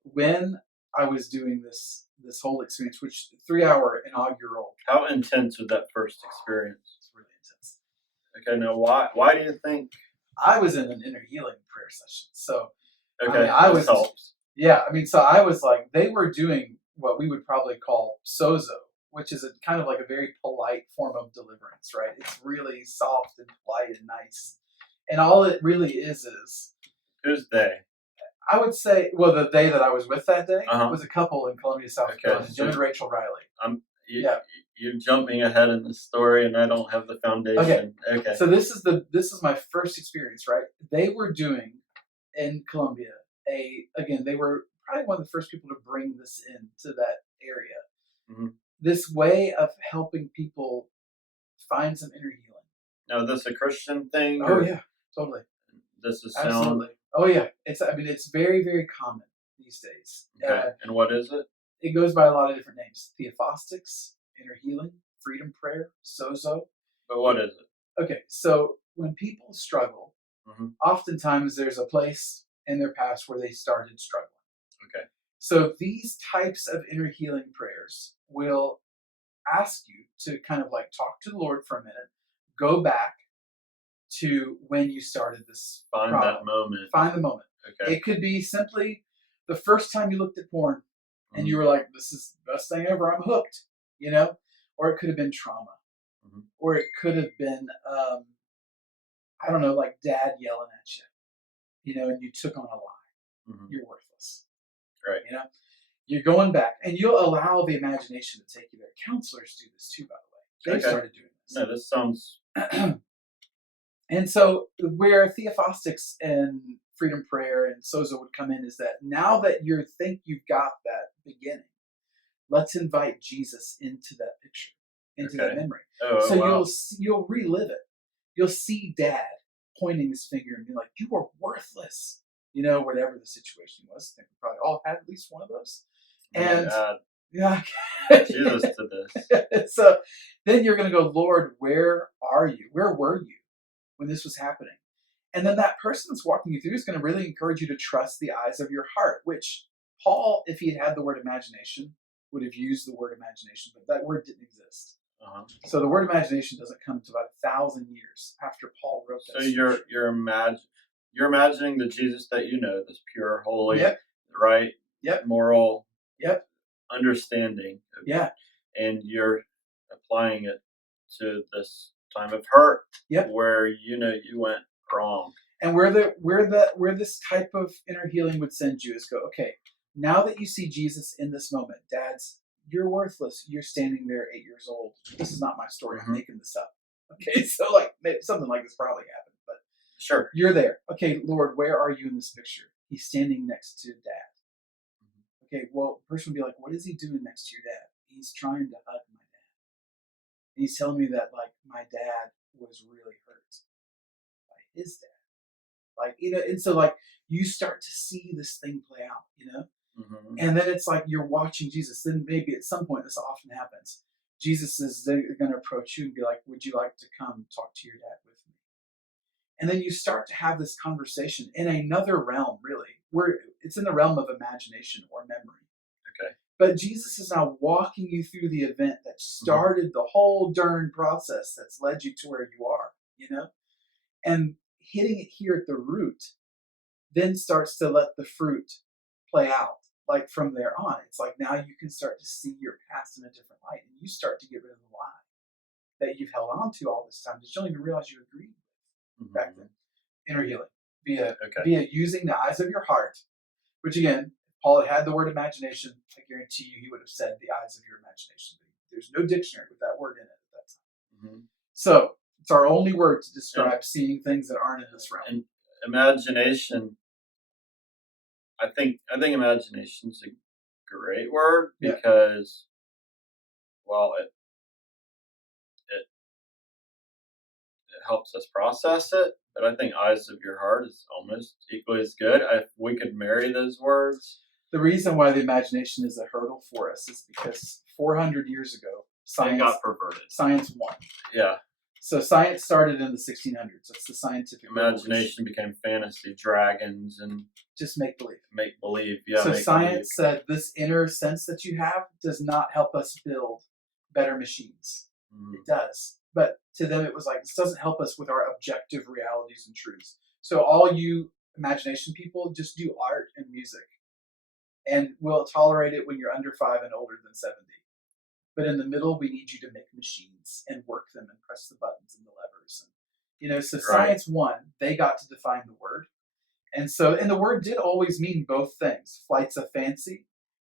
When I was doing this whole experience, which 3-hour inaugural. How intense was that first experience? It's really intense. Okay. Now, why do you think? I was in an inner healing prayer session, so okay, helps. Yeah, so I was like, they were doing what we would probably call sozo, which is a kind of like a very polite form of deliverance, right? It's really soft and polite and nice, and all it really is who's they? I would say, well, the day that I was with that day was a couple in Columbia, South Carolina, Jim and Rachel Riley. You're jumping ahead in the story, and I don't have the foundation. Okay. So this is my first experience, right? They were doing in Columbia they were probably one of the first people to bring this into that area. Mm-hmm. This way of helping people find some inner healing. Now, is this a Christian thing? Oh yeah, totally. This is absolutely. Oh yeah, it's very, very common these days. Okay. And what is it? It goes by a lot of different names: Theophostics, inner healing, freedom prayer, sozo. But what is it? Okay, so when people struggle, oftentimes there's a place in their past where they started struggling. Okay. So these types of inner healing prayers will ask you to kind of like talk to the Lord for a minute, go back to when you started this problem. That moment. Find the moment. Okay. It could be simply the first time you looked at porn and you were like, "This is the best thing ever. I'm hooked," you know. Or it could have been trauma, Mhm. or it could have been, I don't know, like dad yelling at you, and you took on a lie. Mhm. You're worthless. Right. You're going back, and you'll allow the imagination to take you there. Counselors do this too, by the way. They've Okay. started doing No, this sounds. this. And so, where Theophostics and Freedom Prayer and Sozo would come in is that now that you think you've got that beginning, let's invite Jesus into that picture, into that Okay. memory. Oh, So wow. you'll relive it. You'll see Dad pointing his finger and be like, "You are worthless," whatever the situation was. I think we probably all had at least one of those. And Add yeah, Jesus to this. so then you're going to go, "Lord, where are you? Where were you when this was happening?" And then that person that's walking you through is going to really encourage you to trust the eyes of your heart, which Paul, if he had the word imagination, would have used the word imagination, but that word didn't exist. Uh-huh. So the word imagination doesn't come to about 1,000 years after Paul wrote that. So you're imagining the Jesus that you know, this pure, holy, Yep. right, Yep. moral, Yep. understanding. Yeah. And you're applying it to this time of hurt, Yep. where you went wrong. And where this type of inner healing would send you is go, okay, now that you see Jesus in this moment, dads, you're worthless. You're standing there 8 years old. This is not my story. I'm making this up. Okay, so like something like this probably happened, but Sure. you're there. Okay, Lord, where are you in this picture? He's standing next to Dad. Okay, well, the person would be like, what is he doing next to your dad? He's trying to hug my dad. And he's telling me that like my dad was really hurt by his dad. Like, and so like you start to see this thing play out, Mm-hmm. and then it's like you're watching Jesus. Then maybe at some point, this often happens. Jesus is going to approach you and be like, "Would you like to come talk to your dad with me?" And then you start to have this conversation in another realm, really, where it's in the realm of imagination or memory. Okay. But Jesus is now walking you through the event that started the whole darn process that's led you to where you are, and hitting it here at the root then starts to let the fruit play out. Like from there on, it's like now you can start to see your past in a different light, and you start to get rid of the lie that you've held on to all this time that you don't even realize you agreed with back then. Inner healing via using the eyes of your heart, which again, if Paul had the word imagination, I guarantee you he would have said the eyes of your imagination. There's no dictionary with that word in it at that time. So it's our only word to describe seeing things that aren't in this realm. And imagination, I think imagination's a great word because, well, it helps us process it. But I think eyes of your heart is almost equally as good. If we could marry those words. The reason why the imagination is a hurdle for us is because 400 years ago, It got perverted. Science won. Yeah. So science started in the 1600s. That's the scientific imagination became fantasy, dragons, and just make believe. Make believe, yeah. So science said this inner sense that you have does not help us build better machines. It does, but to them it was like this doesn't help us with our objective realities and truths. So all you imagination people, just do art and music, and we'll tolerate it when you're under 5 and older than 70. But in the middle, we need you to make machines and work them and press the buttons and the levers. And, so science won. They got to define the word. And the word did always mean both things, flights of fancy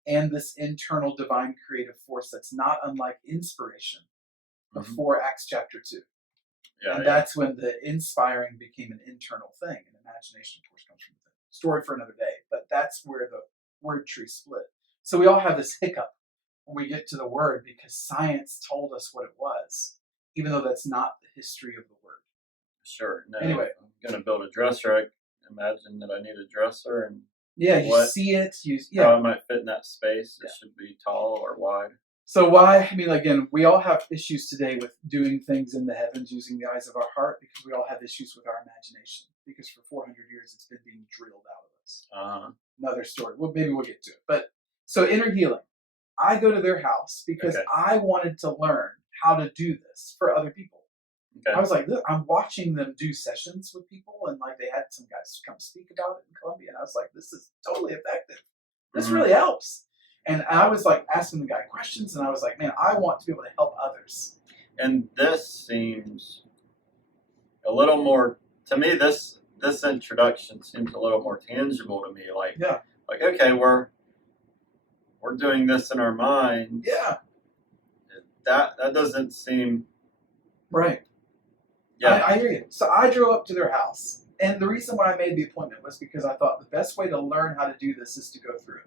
and this internal divine creative force that's not unlike inspiration before Acts chapter 2. Yeah, and that's when the inspiring became an internal thing. And imagination, of course, comes from the story for another day. But that's where the word tree split. So we all have this hiccup when we get to the word because science told us what it was, even though that's not the history of the word. Sure. No, anyway, I'm going to build a dresser. I imagine that I need a dresser and you see it. How it might fit in that space. It should be tall or wide. So why? I mean, again, we all have issues today with doing things in the heavens using the eyes of our heart because we all have issues with our imagination because for 400 years it's been being drilled out of us. Another story. Well, maybe we'll get to it. But so inner healing. I go to their house because I wanted to learn how to do this for other people. Okay. I was like, look, I'm watching them do sessions with people, and like they had some guys come speak about it in Colombia, and I was like, this is totally effective. This really helps. And I was like asking the guy questions, and I was like, man, I want to be able to help others. And this seems a little more to me. This introduction seems a little more tangible to me. Like, Yeah. like okay, we're doing this in our minds. Yeah. That doesn't seem Right. yeah. I hear you. So I drove up to their house. And the reason why I made the appointment was because I thought the best way to learn how to do this is to go through it.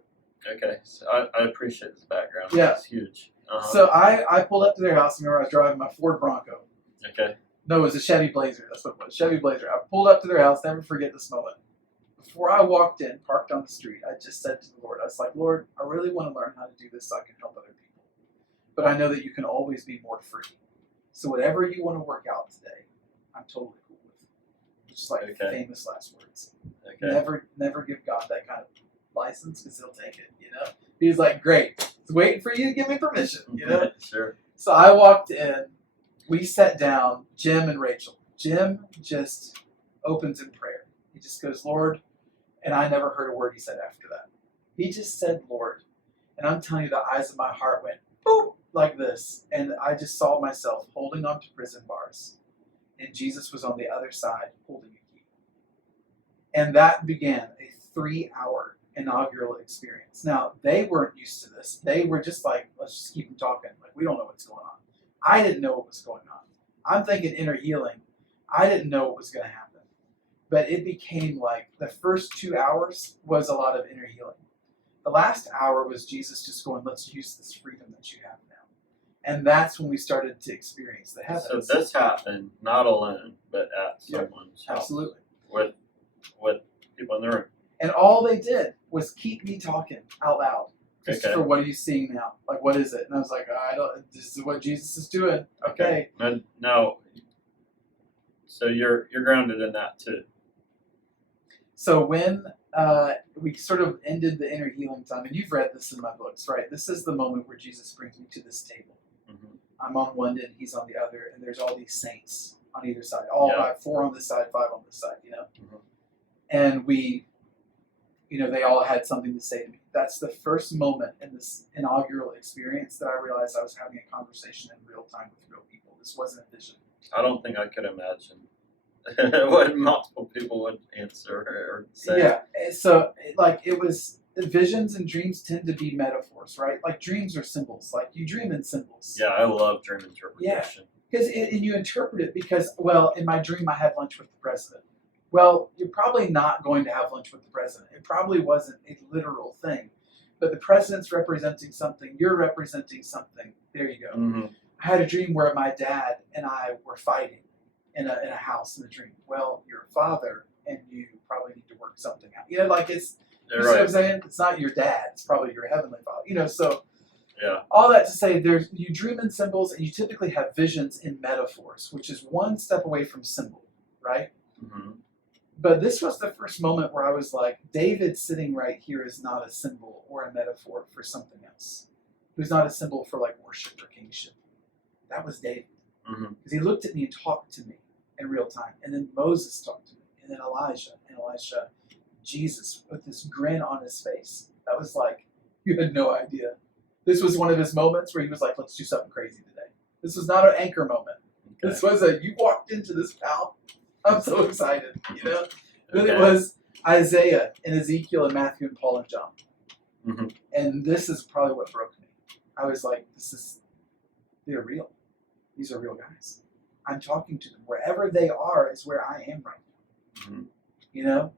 Okay, so I appreciate this background. Yeah. It's huge. So I pulled up to their house. Remember, I was driving my Ford Bronco. Okay. No, it was a Chevy Blazer. That's what it was. Chevy Blazer. I pulled up to their house. Never forget this moment. Before I walked in, parked on the street, I just said to the Lord, I was like, Lord, I really want to learn how to do this so I can help other people. But I know that you can always be more free. So whatever you want to work out today, I'm totally cool with. Just like famous last words. Okay. Never give God that kind of license because he'll take it, you know? He's like, great. He's waiting for you to give me permission, you know? Sure. So I walked in. We sat down, Jim and Rachel. Jim just opens in prayer. He just goes, Lord, and I never heard a word he said after that. He just said, Lord. And I'm telling you, the eyes of my heart went, boop, like this. And I just saw myself holding onto prison bars. And Jesus was on the other side holding a key. And that began a 3-hour inaugural experience. Now, they weren't used to this. They were just like, let's just keep them talking. Like, we don't know what's going on. I didn't know what was going on. I'm thinking inner healing. I didn't know what was going to happen. But it became like the first 2 hours was a lot of inner healing. The last hour was Jesus just going, let's use this freedom that you have now. And that's when we started to experience the heavens. So this happened not alone, but at someone's house. Absolutely. With people in the room. And all they did was keep me talking out loud. Christopher, Okay. what are you seeing now? Like, what is it? And I was like, I don't. This is what Jesus is doing. Okay. Now, so you're grounded in that too. So when we sort of ended the inner healing time, and you've read this in my books, right? This is the moment where Jesus brings me to this table. Mm-hmm. I'm on one end, he's on the other, and there's all these saints on either side. Five, 4 on this side, 5 on this side, you know? Mm-hmm. And we, they all had something to say to me. That's the first moment in this inaugural experience that I realized I was having a conversation in real time with real people. This wasn't a vision. I don't think I could imagine what multiple people would answer or say. Yeah, so it was visions and dreams tend to be metaphors, right? Like dreams are symbols. Like you dream in symbols. Yeah, I love dream interpretation. Because and you interpret it because, well, in my dream I had lunch with the president. Well, you're probably not going to have lunch with the president. It probably wasn't a literal thing. But the president's representing something. You're representing something. There you go. Mm-hmm. I had a dream where my dad and I were fighting in a house in a dream. Well, your father and you probably need to work something out. You know, like it's, you see what I'm saying? It's not your dad. It's probably your heavenly father. So yeah. All that to say, you dream in symbols and you typically have visions in metaphors, which is one step away from symbol, right? Mm-hmm. But this was the first moment where I was like, David sitting right here is not a symbol or a metaphor for something else. He was not a symbol for like worship or kingship. That was David. Mm-hmm. Because he looked at me and talked to me in real time. And then Moses talked to me. And then Elijah. And Elisha. Jesus with this grin on his face. That was like, you had no idea. This was one of his moments where he was like, let's do something crazy today. This was not an anchor moment. Okay. This was you walked into this, pal. I'm so excited, Then it was Isaiah and Ezekiel and Matthew and Paul and John. Mm-hmm. And this is probably what broke me. I was like, they're real. These are real guys. I'm talking to them. Wherever they are is where I am right now. Mm-hmm.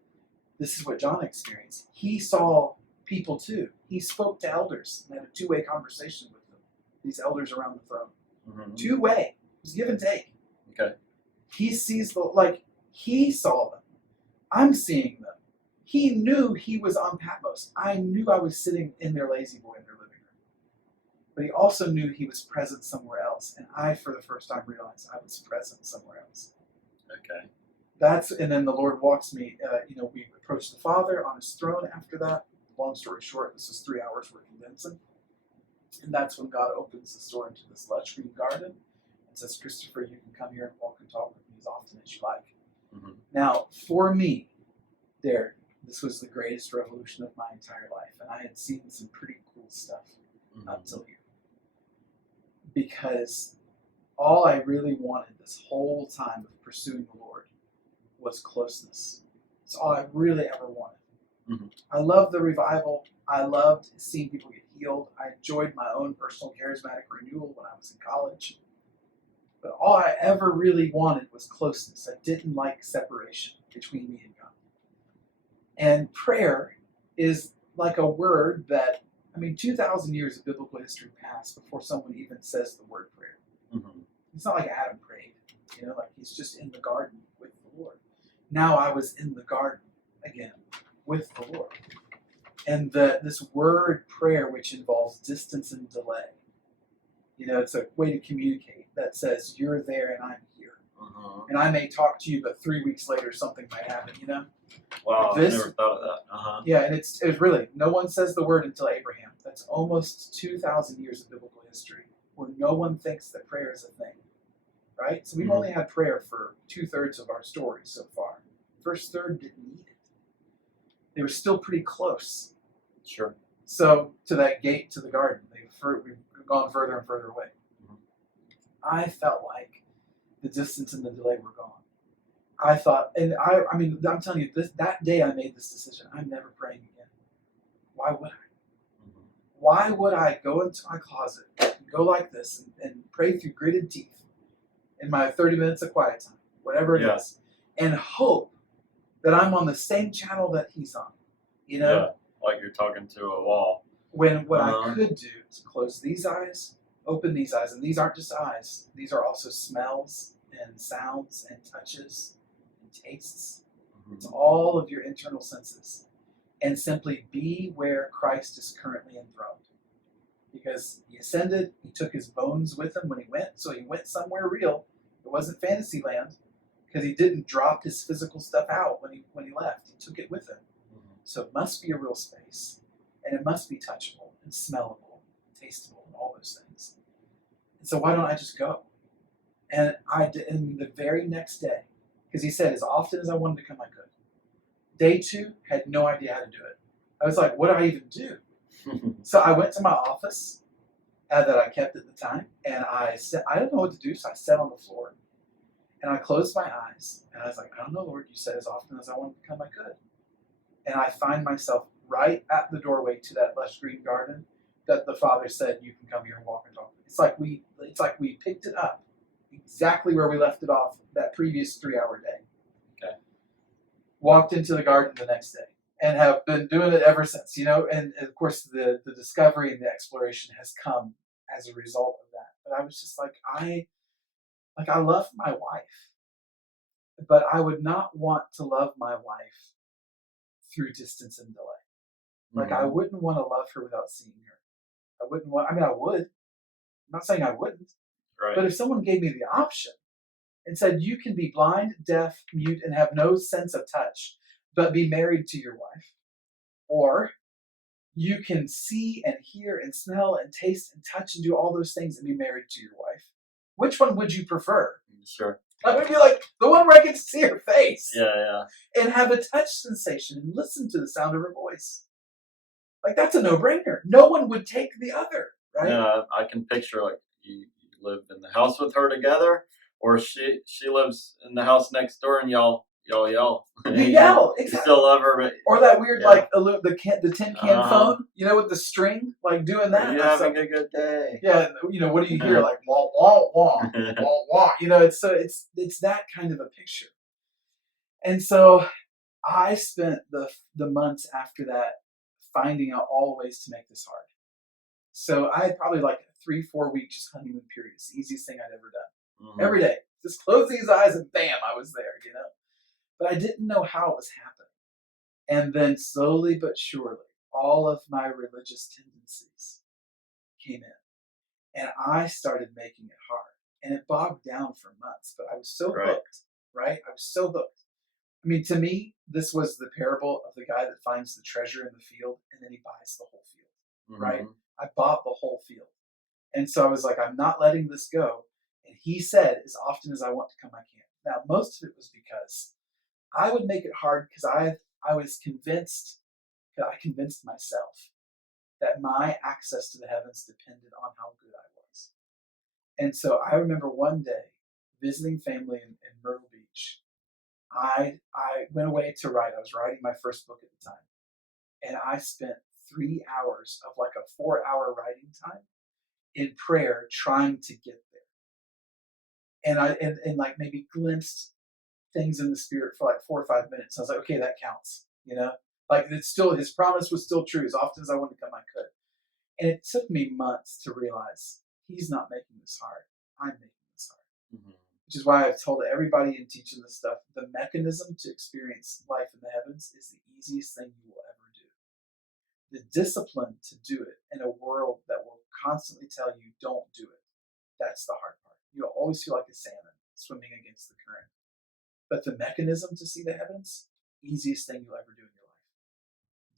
This is what John experienced. He saw people too. He spoke to elders and had a 2-way conversation with them. These elders around the throne. Mm-hmm. 2-way. It was give and take. Okay. He sees he saw them. I'm seeing them. He knew he was on Patmos. I knew I was sitting in their lazy boy in their living room. But he also knew he was present somewhere else. And I, for the first time, realized I was present somewhere else. Okay. And then the Lord walks me, we approach the Father on his throne after that. Long story short, this is 3 hours we're condensing. And that's when God opens the door into this lush green garden and says, Christopher, you can come here and walk and talk with me as often as you like. Mm-hmm. Now, for me, Derrick, this was the greatest revolution of my entire life, and I had seen some pretty cool stuff up till here. Because all I really wanted this whole time of pursuing the Lord was closeness. It's all I really ever wanted. Mm-hmm. I loved the revival. I loved seeing people get healed. I enjoyed my own personal charismatic renewal when I was in college. But all I ever really wanted was closeness. I didn't like separation between me and God. And prayer is like a word that, 2,000 years of biblical history passed before someone even says the word prayer. Mm-hmm. It's not like Adam prayed, like he's just in the garden with the Lord. Now I was in the garden again with the Lord. And this word prayer, which involves distance and delay, it's a way to communicate that says you're there and I'm here. Uh-huh. And I may talk to you, but 3 weeks later something might happen, Wow, This- I never thought of that. Uh-huh. Yeah, and it's really, no one says the word until Abraham. That's almost 2,000 years of biblical history where no one thinks that prayer is a thing, right? So we've only had prayer for 2/3 of our story so far. First third didn't need it. They were still pretty close. Sure. So to that gate to the garden, we've gone further and further away. Mm-hmm. I felt like the distance and the delay were gone. I thought, and I'm telling you, that day I made this decision. I'm never praying again. Why would I? Mm-hmm. Why would I go into my closet and go like this and pray through gritted teeth in my 30 minutes of quiet time, whatever it is, and hope that I'm on the same channel that he's on? Yeah, like you're talking to a wall. When what I could do is close these eyes, open these eyes, and these aren't just eyes. These are also smells and sounds and touches and tastes. Mm-hmm. It's all of your internal senses. And simply be where Christ is currently enthroned. Because he ascended, he took his bones with him when he went, so he went somewhere real. It wasn't fantasy land, because he didn't drop his physical stuff out when he left. He took it with him. Mm-hmm. So it must be a real space, and it must be touchable and smellable, and tastable, and all those things. And so why don't I just go? And I did, and the very next day, because he said, as often as I wanted to come, I could. Day 2, had no idea how to do it. I was like, what do I even do? So I went to my office that I kept at the time, and I said, I don't know what to do, so I sat on the floor. And I closed my eyes, and I was like, I don't know, Lord, you said as often as I wanted to come, I could. And I find myself right at the doorway to that lush green garden that the Father said, you can come here and walk and talk. It's like we picked it up exactly where we left it off that previous 3-hour day. Okay. Walked into the garden the next day and have been doing it ever since, and of course the discovery and the exploration has come as a result of that. But I was just like, I love my wife, but I would not want to love my wife through distance and delay. Like, I wouldn't want to love her without seeing her. I wouldn't want, I would. I'm not saying I wouldn't. Right. But if someone gave me the option and said, you can be blind, deaf, mute, and have no sense of touch, but be married to your wife, or you can see and hear and smell and taste and touch and do all those things and be married to your wife, which one would you prefer? Sure. I would be like, the one where I get to see her face. Yeah. And have a touch sensation and listen to the sound of her voice. Like, that's a no-brainer. No one would take the other, right? Yeah, I can picture, like, you live in the house with her together, or she lives in the house next door and y'all yell. You yell, exactly. You still love her, but or that weird the tin can phone, with the string, like doing that. You're having a good day. Yeah, what do you hear? Like wah wah wah wah wah. It's that kind of a picture. And so I spent the months after that finding out all the ways to make this hard. So I had probably like a 3-4 week just honeymoon period. It's the easiest thing I'd ever done. Mm-hmm. Every day, just close these eyes and bam, I was there. But I didn't know how it was happening. And then slowly but surely, all of my religious tendencies came in. And I started making it hard. And it bogged down for months. But I was so hooked, right? I was so hooked. To me, this was the parable of the guy that finds the treasure in the field and then he buys the whole field, right? I bought the whole field. And so I was like, I'm not letting this go. And he said, as often as I want to come, I can. Now, most of it was because I would make it hard because I was convinced, I convinced myself that my access to the heavens depended on how good I was. And so I remember one day visiting family in Myrtle Beach. I went away to write. I was writing my first book at the time. And I spent 3 hours of like a 4 hour writing time in prayer trying to get there. And and like maybe glimpsed things in the spirit for like 4 or 5 minutes. I was like, okay, that counts. Like it's still his promise was still true. As often as I wanted to come, I could. And it took me months to realize he's not making this hard. I'm making this hard. Mm-hmm. Which is why I've told everybody in teaching this stuff, the mechanism to experience life in the heavens is the easiest thing you will ever do. The discipline to do it in a world that will constantly tell you don't do it, that's the hard part. You'll always feel like a salmon swimming against the current. But the mechanism to see the heavens, easiest thing you'll ever do in your life.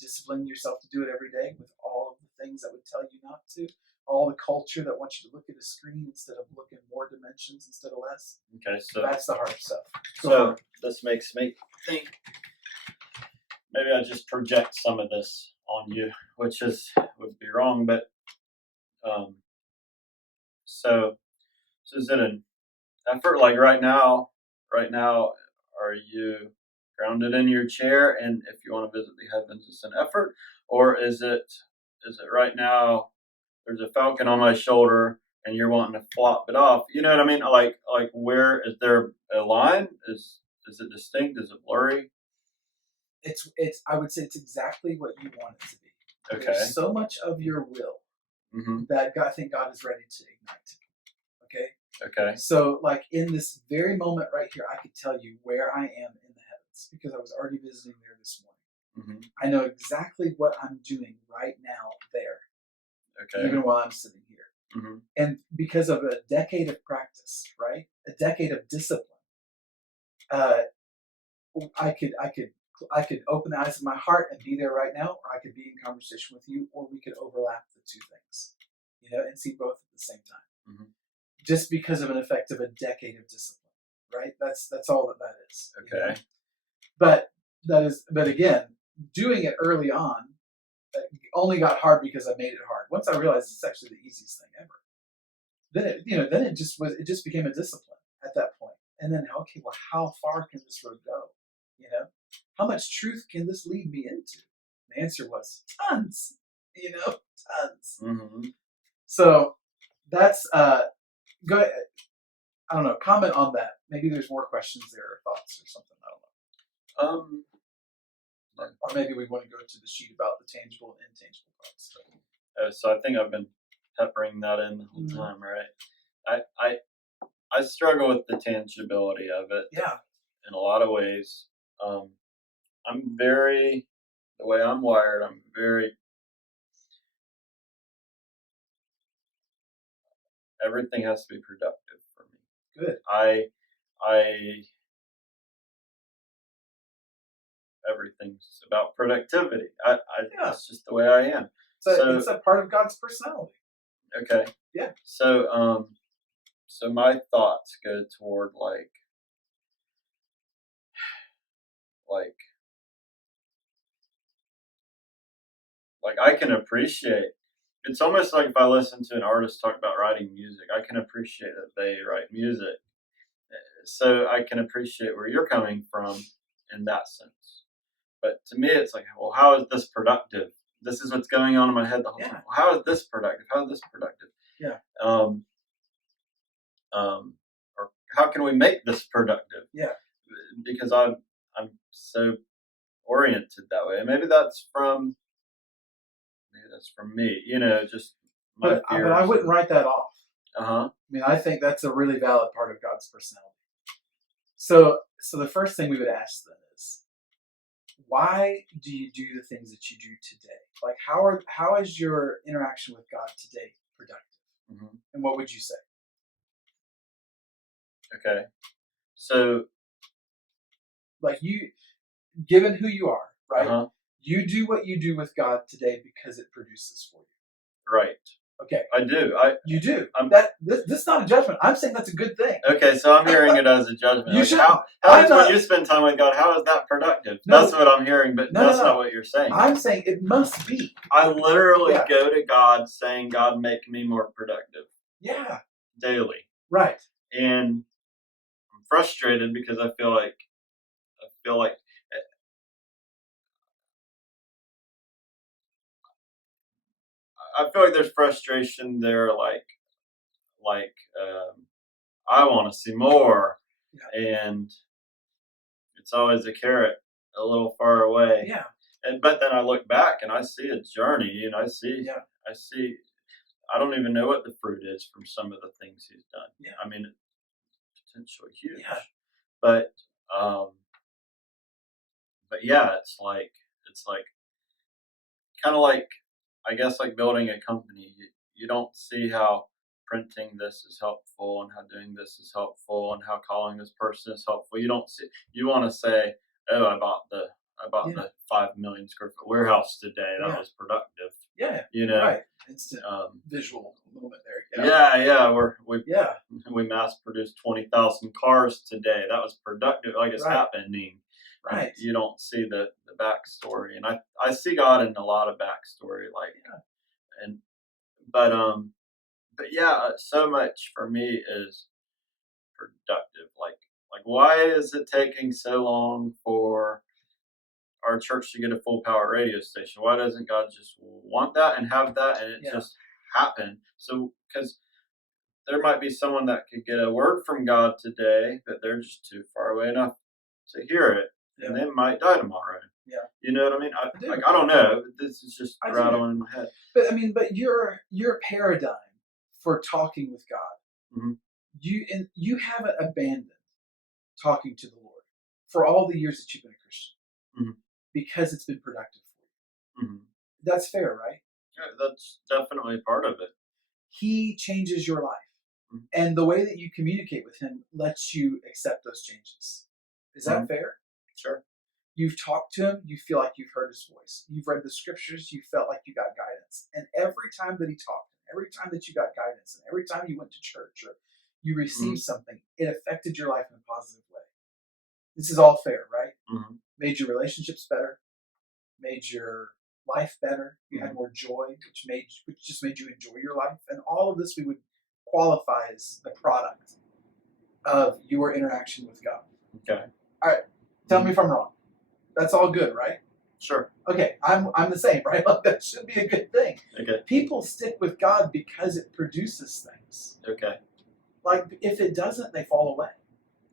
Discipline yourself to do it every day with all of the things that would tell you not to, all the culture that wants you to look at a screen instead of looking more dimensions instead of less. Okay, so that's the hard stuff. So this makes me think maybe I just project some of this on you, which would be wrong, but so is it an effort like right now, are you grounded in your chair, and if you want to visit the heavens it's an effort, or is it right now there's a falcon on my shoulder and you're wanting to flop it off? You know what I mean? Like where is there a line? Is it distinct? Is it blurry? It's I would say it's exactly what you want it to be. Okay. There's so much of your will that I think God is ready to ignite. Okay. Okay. So, like in this very moment right here, I could tell you where I am in the heavens because I was already visiting there this morning. I know exactly what I'm doing right now there. Okay. Even while I'm sitting here. And because of a decade of practice, right? A decade of discipline, I could open the eyes of my heart and be there right now, or I could be in conversation with you, or we could overlap the two things, and see both at the same time. Just because of an effect of a decade of discipline, right? That's all that is. Okay. But again, doing it early on only got hard because I made it hard. Once I realized it's actually the easiest thing ever, then it just became a discipline at that point. And then, okay, well, how far can this road go? How much truth can this lead me into? The answer was tons. Tons. So that's go ahead. I don't know. Comment on that. Maybe there's more questions there or thoughts or something. I don't know. Or maybe we want to go to the sheet about the tangible and intangible parts. So I think I've been peppering that in the whole time, right? I struggle with the tangibility of it. Yeah. In a lot of ways. The way I'm wired, everything has to be productive for me. Good. Everything's about productivity. That's just the way I am. So it's a part of God's personality. Okay. Yeah. So my thoughts go toward like I can appreciate. It's almost like if I listen to an artist talk about writing music, I can appreciate that they write music. So I can appreciate where you're coming from in that sense. But to me, it's like, well, how is this productive? This is what's going on in my head the whole time. Well, how is this productive? How is this productive? Yeah. Or how can we make this productive? Yeah. Because I'm so oriented that way. And maybe that's from me, just my but I wouldn't write that off. I mean, I think that's a really valid part of God's personality. So the first thing we would ask then is, why do you do the things that you do today? Like, how is your interaction with God today productive? And what would you say? Okay. So, like, you, given who you are, right? You do what you do with God today because it produces for you. Right. Okay. I do. You do. I'm- This is not a judgment. I'm saying that's a good thing. Okay, so I'm hearing it as a judgment. You Like, should. how I'm is not- when you spend time with God, how is that productive? No. That's what I'm hearing, but No, that's no. not what you're saying. I'm saying it must be. I literally Yeah. go to God saying, God, make me more productive Yeah. daily. Right. And I'm frustrated because I feel like there's frustration there, like I want to see more, and it's always a carrot a little far away. Yeah. But then I look back and I see a journey, and I see I don't even know what the fruit is from some of the things he's done. Yeah. I mean, potentially huge. Yeah. But yeah, it's like kind of like, I guess, like building a company. You don't see how printing this is helpful and how doing this is helpful and how calling this person is helpful. You don't see. You want to say, "Oh, I bought the 5 million square foot warehouse today. That was productive." Yeah. You know, Right. Instant visual moment there. We mass produced 20,000 cars today. That was productive. Like, it's happening. Right. You don't see the backstory, and I see God in a lot of backstory, but yeah, so much for me is productive. Like why is it taking so long for our church to get a full power radio station? Why doesn't God just want that and have that, and it just happen? So, because there might be someone that could get a word from God today, but they're just too far away enough to hear it, and they might die tomorrow. Yeah. You know what I mean? I don't know. This is just rattling in my head. But your paradigm for talking with God, Mm-hmm. you haven't abandoned talking to the Lord for all the years that you've been a Christian, because it's been productive for you. That's fair, right? Yeah, that's definitely part of it. He changes your life, and the way that you communicate with him lets you accept those changes. Is that fair? Sure. You've talked to him, you feel like you've heard his voice. You've read the scriptures, you felt like you got guidance. And every time that he talked, every time that you got guidance, and every time you went to church or you received something, it affected your life in a positive way. This is all fair, right? Made your relationships better, made your life better. You had more joy, which just made you enjoy your life. And all of this we would qualify as the product of your interaction with God. Okay. All right. Tell me if I'm wrong. That's all good, right? Sure. Okay, I'm the same, right? Like, that should be a good thing. Okay. People stick with God because it produces things. Okay. Like, if it doesn't, they fall away.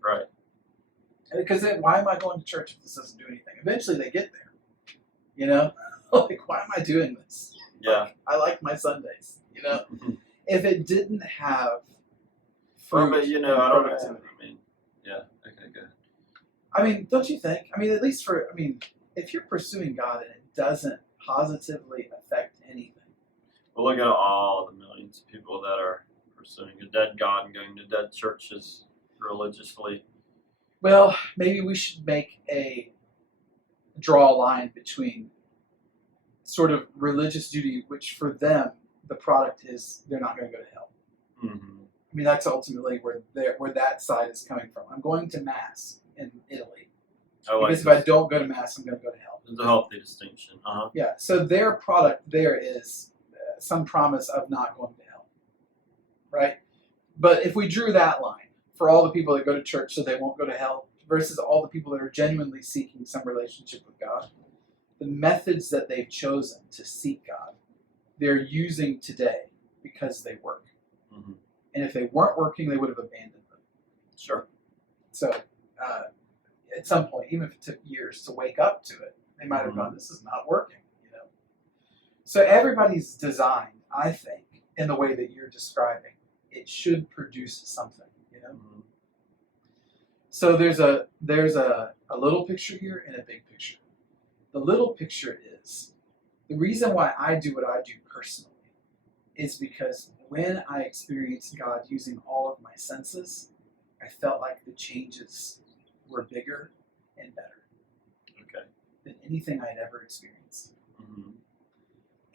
Right. Because then, why am I going to church if this doesn't do anything? Eventually, they get there. You know, like, why am I doing this? Yeah. Like, I like my Sundays. You know, if it didn't have fruit, but I don't know. I mean, yeah. Okay. Good. I mean, don't you think? I mean, at least if you're pursuing God and it doesn't positively affect anything. Well, look at all the millions of people that are pursuing a dead God and going to dead churches religiously. Well, maybe we should draw a line between sort of religious duty, which for them, the product is they're not going to go to hell. I mean, that's ultimately where that side is coming from. I'm going to Mass in Italy. Because if I don't go to Mass, I'm going to go to hell. It's a healthy distinction. Yeah, so their product there is some promise of not going to hell, right? But if we drew that line for all the people that go to church so they won't go to hell versus all the people that are genuinely seeking some relationship with God, the methods that they've chosen to seek God, they're using today because they work. And if they weren't working, they would have abandoned them. Sure. So at some point, even if it took years to wake up to it, they might have gone, this is not working, you know. So everybody's designed, I think, in the way that you're describing, it should produce something, you know. So there's a little picture here and a big picture. The little picture is the reason why I do what I do personally is because when I experienced God using all of my senses, I felt like the changes were bigger and better than anything I'd ever experienced.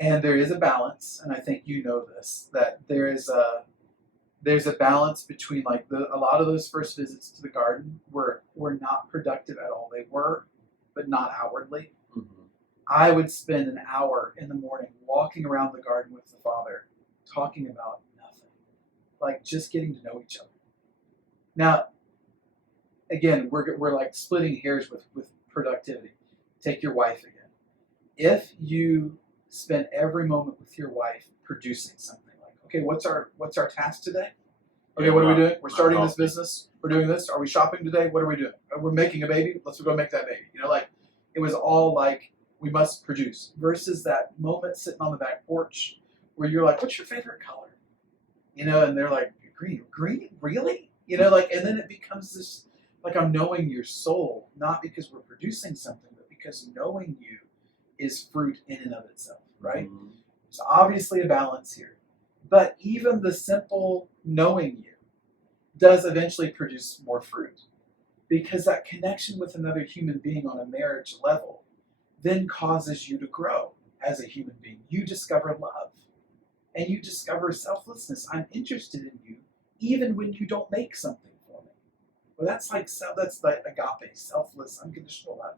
And there is a balance, and I think you know this, that there's a balance between like a lot of those first visits to the garden were not productive at all. They were, but not outwardly. Mm-hmm. I would spend an hour in the morning walking around the garden with the Father, talking about nothing, like just getting to know each other. Now, again, we're like splitting hairs with productivity. Take your wife again. If you spend every moment with your wife producing something, like, okay, what's our task today? Okay, Yeah, what are we not- doing? We're not starting this healthy. business. We're doing this. Are we shopping today? What are we doing? We're making a baby. Let's go make that baby. You know, like it was all like we must produce. Versus that moment sitting on the back porch where you're like, "What's your favorite color?" You know, and they're like, "Green, green, really?" You know, like, and then it becomes this like I'm knowing your soul, not because we're producing something, but because knowing you is fruit in and of itself, right? Mhm. There's obviously a balance here. But even the simple knowing you does eventually produce more fruit because that connection with another human being on a marriage level then causes you to grow as a human being. You discover love and you discover selflessness. I'm interested in you even when you don't make something for me. Well, that's like agape, selfless, unconditional love.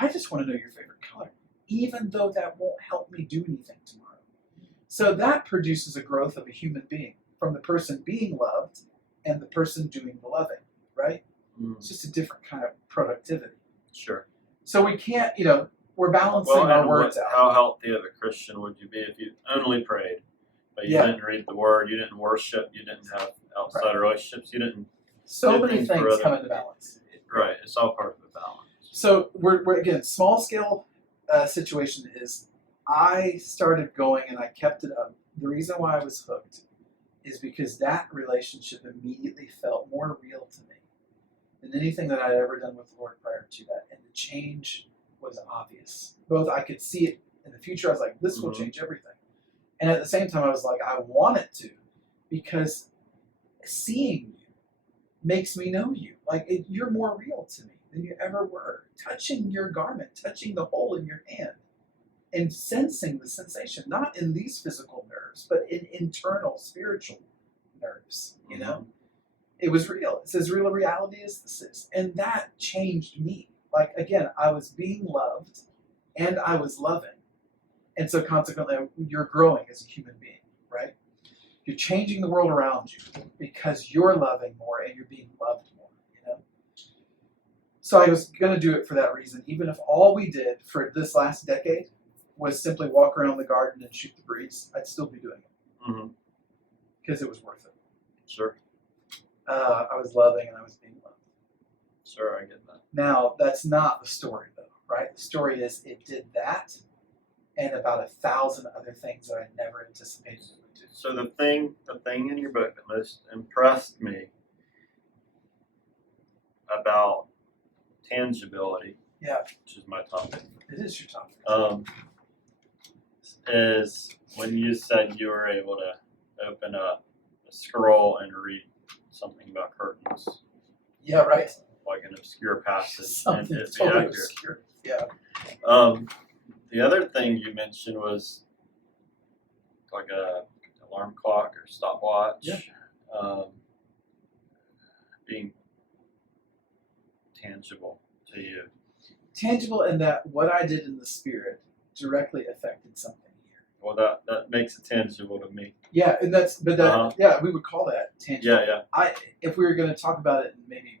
I just want to know your favorite color, even though that won't help me do anything tomorrow. So that produces a growth of a human being from the person being loved and the person doing the loving, right? Mm. It's just a different kind of productivity. Sure. So we can't, we're balancing Well, our and words out. how healthy of a Christian would you be if you only prayed, but you Yeah. didn't read the Word, you didn't worship, you didn't have outside relationships, you didn't. So do many for things other- come into balance. Right. It's all part of the balance. So we're again, small scale situation is I started going and I kept it up. The reason why I was hooked is because that relationship immediately felt more real to me than anything that I'd ever done with the Lord prior to that. And the change was obvious. Both I could see it in the future. I was like, this will Mhm. change everything. And at the same time, I was like, I want it to, because seeing you makes me know you. Like you're more real to me than you ever were. Touching your garment, touching the hole in your hand, and sensing the sensation, not in these physical nerves, but in internal spiritual nerves. You know, it was real. It's as real a reality as this is, and that changed me. Like again, I was being loved, and I was loving, and so consequently, you're growing as a human being, right? You're changing the world around you because you're loving more and you're being loved more. You know. So I was going to do it for that reason, even if all we did for this last decade was simply walk around the garden and shoot the breeze, I'd still be doing it because it was worth it. Sure. I was loving and I was being loved. Sure, I get that. Now, that's not the story, though, right? The story is it did that and about 1,000 other things that I never anticipated it would do. So the thing in your book that most impressed me about tangibility, which is my topic, It is your topic. is when you said you were able to open up a scroll and read something about curtains, Yeah, right. like an obscure passage, Something and it'd be totally accurate. obscure. Yeah. The other thing you mentioned was like a alarm clock or stopwatch. Yeah. Being tangible to you. Tangible in that what I did in the spirit directly affected something here. Well, that makes it tangible to me. Yeah, and we would call that tangible. Yeah. If we were going to talk about it in maybe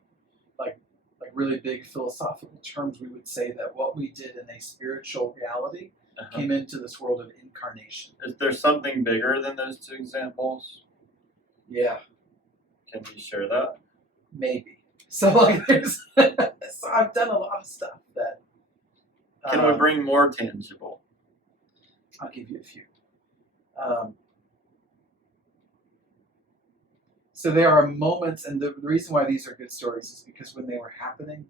like really big philosophical terms, we would say that what we did in a spiritual reality came into this world of incarnation. Is there something bigger than those two examples? Yeah. Can you share that? Maybe. So like there's so I've done a lot of stuff that Can we bring more tangible? I'll give you a few. So there are moments, and the reason why these are good stories is because when they were happening,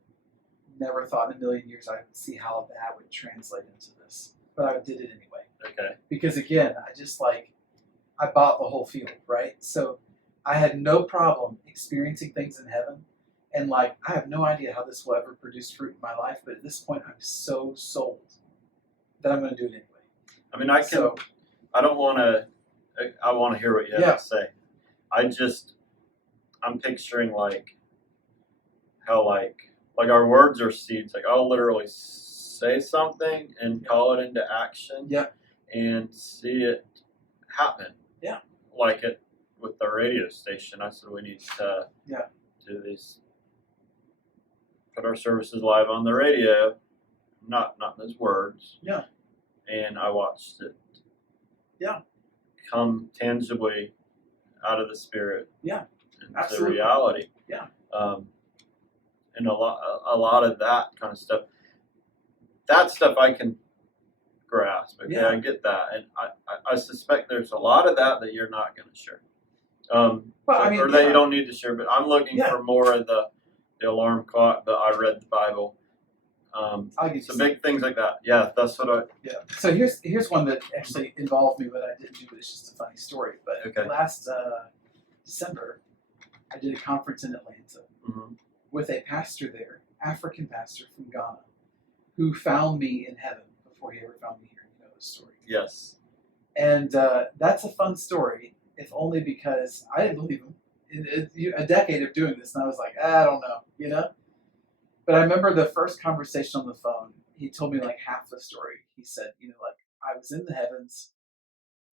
never thought in a million years I would see how that would translate into this. But I did it anyway. Okay. Because again, I bought the whole field, right? So I had no problem experiencing things in heaven. And I have no idea how this will ever produce fruit in my life, but at this point I'm so sold that I'm going to do it anyway. I mean, I don't want to. I want to hear what you have to say. I'm picturing like how like our words are seeds. Like I'll literally say something and call it into action. Yeah. And see it happen. Yeah. Like it with the radio station. I said we need to do these. Put our services live on the radio. Not those words. Yeah. And I watched it. Yeah. Come tangibly out of the spirit. Yeah. Into Absolutely. reality. Yeah. And a lot of that kind of stuff. That stuff I can grasp. Okay, I get that, and I suspect there's a lot of that you're not going to share. Or that you don't need to share. But I'm looking for more of the alarm clock. I read the Bible. So big things like that. Yeah, that's what I. Yeah. So here's one that actually involved me, but I didn't do it. It's just a funny story. But last December, I did a conference in Atlanta with a pastor there, African pastor from Ghana, who found me in heaven before he ever found me here. You know the story. Yes. And that's a fun story, if only because I didn't believe him. A decade of doing this, and I was like, I don't know, you know? But I remember the first conversation on the phone, he told me like half the story. He said, like, I was in the heavens,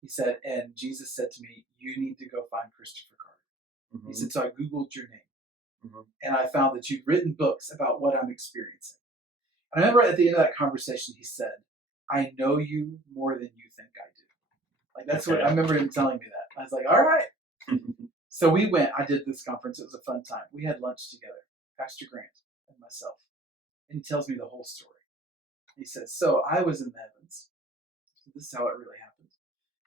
he said, and Jesus said to me, you need to go find Christopher Carter. He said, so I Googled your name, and I found that you'd written books about what I'm experiencing. And I remember at the end of that conversation, he said, I know you more than you think I do. Like, that's what I remember him telling me that. I was like, all right. So we went. I did this conference. It was a fun time. We had lunch together, Pastor Grant and myself. And he tells me the whole story. He says, so I was in the heavens. This is how it really happened.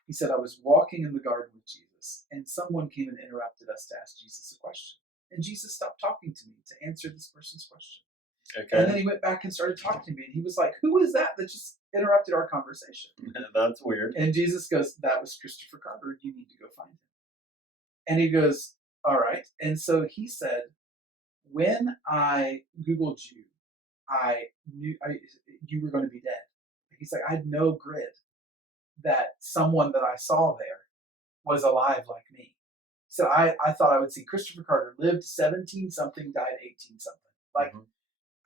He said, I was walking in the garden with Jesus, and someone came and interrupted us to ask Jesus a question. And Jesus stopped talking to me to answer this person's question. Okay. And then he went back and started talking to me, and he was like, who is that just interrupted our conversation? That's weird. And Jesus goes, that was Christopher Carter. You need to go find him. And he goes, all right. And so he said, when I Googled you, I knew you were going to be dead. He's like, I had no grid that someone that I saw there was alive like me. So I thought I would see Christopher Carter lived 17 something, died 18 something. Like,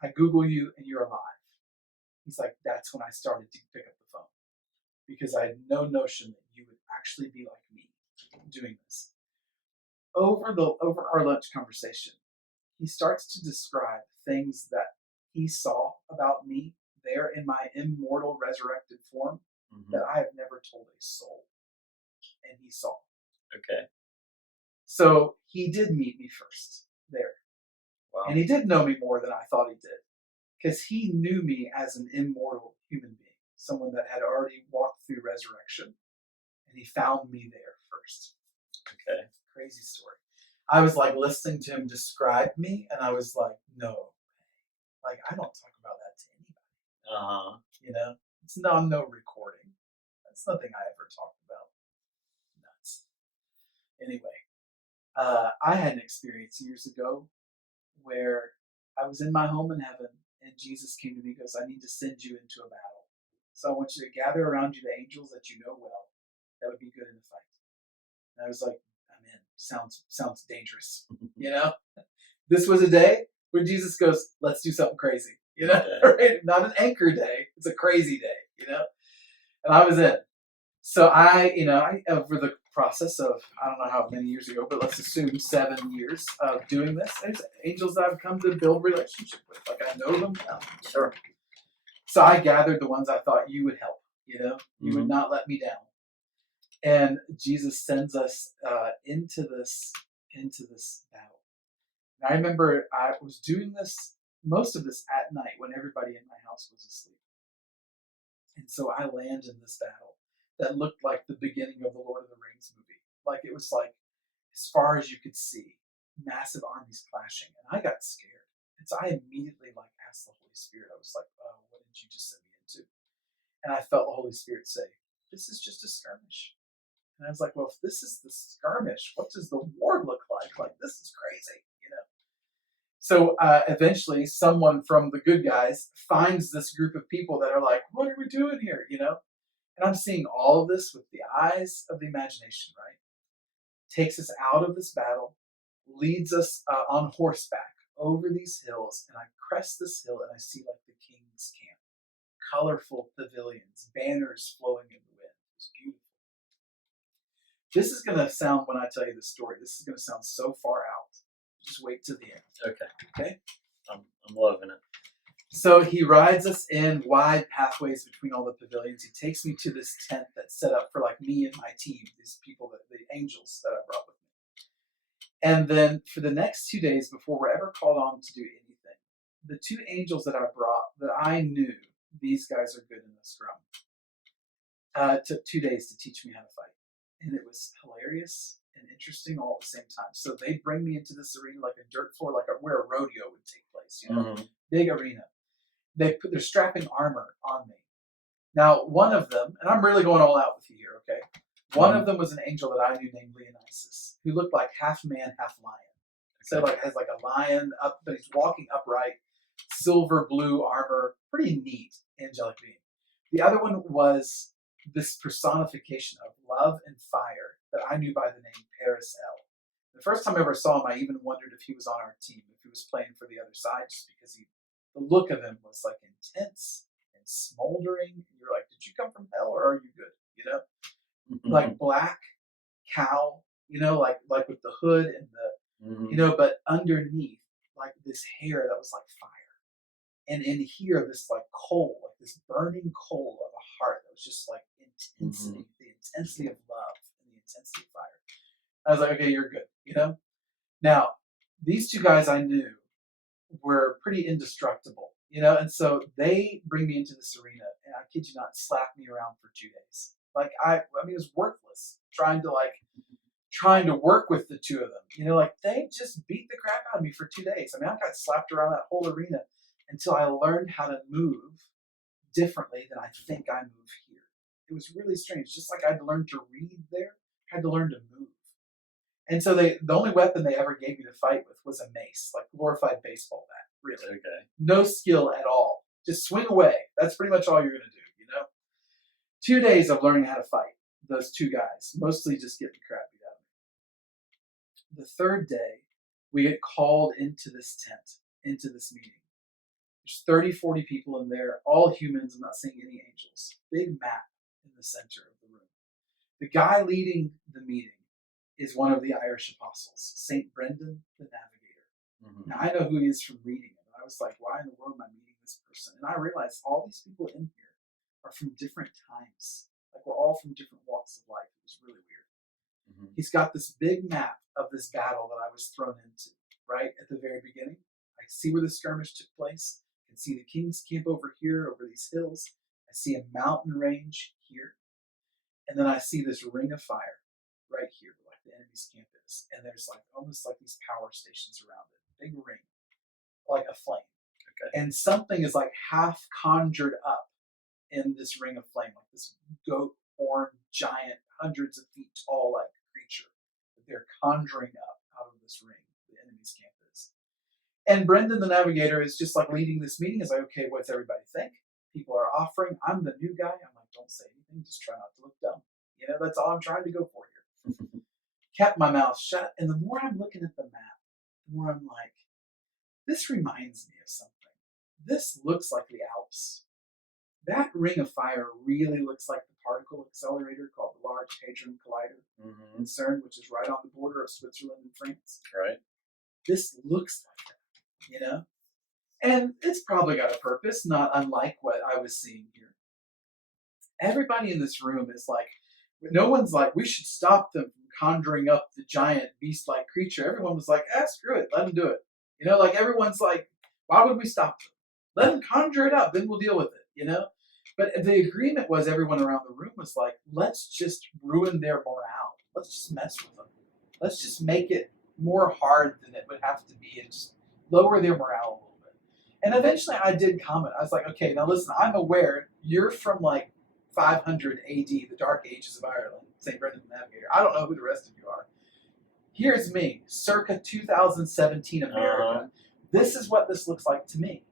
I Google you and you're alive. He's like, that's when I started to pick up the phone, because I had no notion that you would actually be like me doing this. Over our lunch conversation, he starts to describe things that he saw about me there in my immortal resurrected form that I have never told a soul. And he saw. Okay. So he did meet me first there. Wow. And he did know me more than I thought he did, because he knew me as an immortal human being, someone that had already walked through resurrection, and he found me there first. Okay. Crazy story. I was like listening to him describe me, and I was like, no, like I don't talk about that to anybody. You know, it's no recording. That's nothing I ever talked about. Nuts. Anyway, I had an experience years ago where I was in my home in heaven, and Jesus came to me and goes, I need to send you into a battle. So I want you to gather around you the angels that you know well, that would be good in the fight. And I was like, I'm in. Sounds dangerous. You know? This was a day where Jesus goes, let's do something crazy. You know? Right? Not an anchor day. It's a crazy day, you know? And I was in. So I over the process of, I don't know how many years ago, but let's assume 7 years of doing this, there's angels that I've come to build relationship with. Like, I know them now. Sure. So I gathered the ones I thought you would help, you know? You would not let me down. And Jesus sends us into this battle. And I remember I was doing most of this at night when everybody in my house was asleep. And so I land in this battle that looked like the beginning of the Lord of the Rings movie. Like, it was like, as far as you could see, massive armies clashing. And I got scared. And so I immediately asked the Holy Spirit. I was like, oh, what did you just send me into? And I felt the Holy Spirit say, this is just a skirmish. And I was like, well, if this is the skirmish, what does the war look like? Like, this is crazy, you know? So eventually someone from the good guys finds this group of people that are like, what are we doing here, you know? And I'm seeing all of this with the eyes of the imagination, right? Takes us out of this battle, leads us on horseback over these hills, and I crest this hill and I see like the king's camp, colorful pavilions, banners flowing in the wind. It was beautiful. This is going to sound, when I tell you this story, this is going to sound so far out. Just wait till the end. Okay? I'm loving it. So he rides us in wide pathways between all the pavilions. He takes me to this tent that's set up for like me and my team, these people, the angels that I brought with me. And then for the next 2 days before we're ever called on to do anything, the 2 angels that I brought that I knew these guys are good in the scrum took 2 days to teach me how to fight. And it was hilarious and interesting all at the same time. So they bring me into this arena like a dirt floor, where a rodeo would take place, big arena. They're strapping armor on me. Now, one of them, and I'm really going all out with you here, okay? One of them was an angel that I knew named Leonisis, who looked like half man, half lion. So like has like a lion up, but he's walking upright, silver blue armor, pretty neat angelic being. The other one was this personification of love and fire that I knew by the name Paris L. The first time I ever saw him, I even wondered if he was on our team, if he was playing for the other side, just because the look of him was like intense and smoldering. You're like, did you come from hell or are you good? Like black cow, like with the hood and the, but underneath, like this hair that was like fire. And in here, this like coal, like this burning coal of a heart that was just like intensity, the intensity of love and the intensity of fire. I was like, okay, you're good, Now, these 2 guys I knew were pretty indestructible, and so they bring me into this arena, and I kid you not, slap me around for 2 days. Like I mean, it was worthless trying to work with the 2 of them. Like they just beat the crap out of me for 2 days. I mean, I got slapped around that whole arena until I learned how to move differently than I think I move here. It was really strange. Just like I had to learn to read there, I had to learn to move. And so the only weapon they ever gave me to fight with was a mace, like glorified baseball bat, really. Okay. No skill at all. Just swing away. That's pretty much all you're going to do, 2 days of learning how to fight those 2 guys, mostly just getting the crap beat out of me. The 3rd day, we get called into this tent, into this meeting. There's 30, 40 people in there, all humans. I'm not seeing any angels. Big map in the center of the room. The guy leading the meeting is one of the Irish apostles, St. Brendan the Navigator. Now, I know who he is from reading it. I was like, why in the world am I meeting this person? And I realized all these people in here are from different times. Like, we're all from different walks of life. It was really weird. He's got this big map of this battle that I was thrown into, right at the very beginning. I see where the skirmish took place. I can see the king's camp over here, over these hills. I see a mountain range here. And then I see this ring of fire right here, where like the enemy's camp is. And there's like almost like these power stations around it. Big ring, like a flame. Okay. And something is like half conjured up in this ring of flame, like this goat horn giant, hundreds of feet tall like creature that they're conjuring up out of this ring, the enemy's camp is. And Brendan the Navigator is just like leading this meeting. Is like, okay, what's everybody think? People are offering. I'm the new guy. I'm like, don't say anything. Just try not to look dumb. That's all I'm trying to go for here. Kept my mouth shut. And the more I'm looking at the map, the more I'm like, this reminds me of something. This looks like the Alps. That ring of fire really looks like the particle accelerator called the Large Hadron Collider in CERN, which is right on the border of Switzerland and France. Right. This looks like that, And it's probably got a purpose, not unlike what I was seeing here. Everybody in this room is like, no one's like, we should stop them from conjuring up the giant beast-like creature. Everyone was like, screw it, let them do it. Like everyone's like, why would we stop them? Let them conjure it up, then we'll deal with it, But the agreement was everyone around the room was like, let's just ruin their morale. Let's just mess with them. Let's just make it more hard than it would have to be and just lower their morale a little bit. And eventually I did comment. I was like, okay, now listen, I'm aware you're from like 500 AD, the Dark Ages of Ireland, St. Brendan the Navigator. I don't know who the rest of you are. Here's me, circa 2017 America. This is what this looks like to me,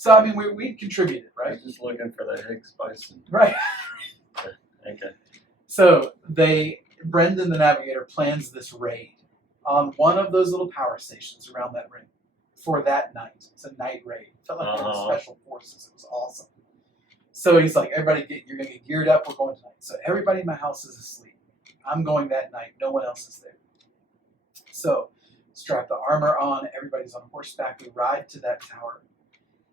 So I mean, we contributed, I right? was just looking for the Higgs bison. Right. Okay. So Brendan the Navigator plans this raid on one of those little power stations around that ring for that night. It's a night raid. It felt like they were special forces. It was awesome. So he's like, everybody, you're gonna get geared up. We're going tonight. So everybody in my house is asleep. I'm going that night. No one else is there. So strap the armor on. Everybody's on horseback. We ride to that tower,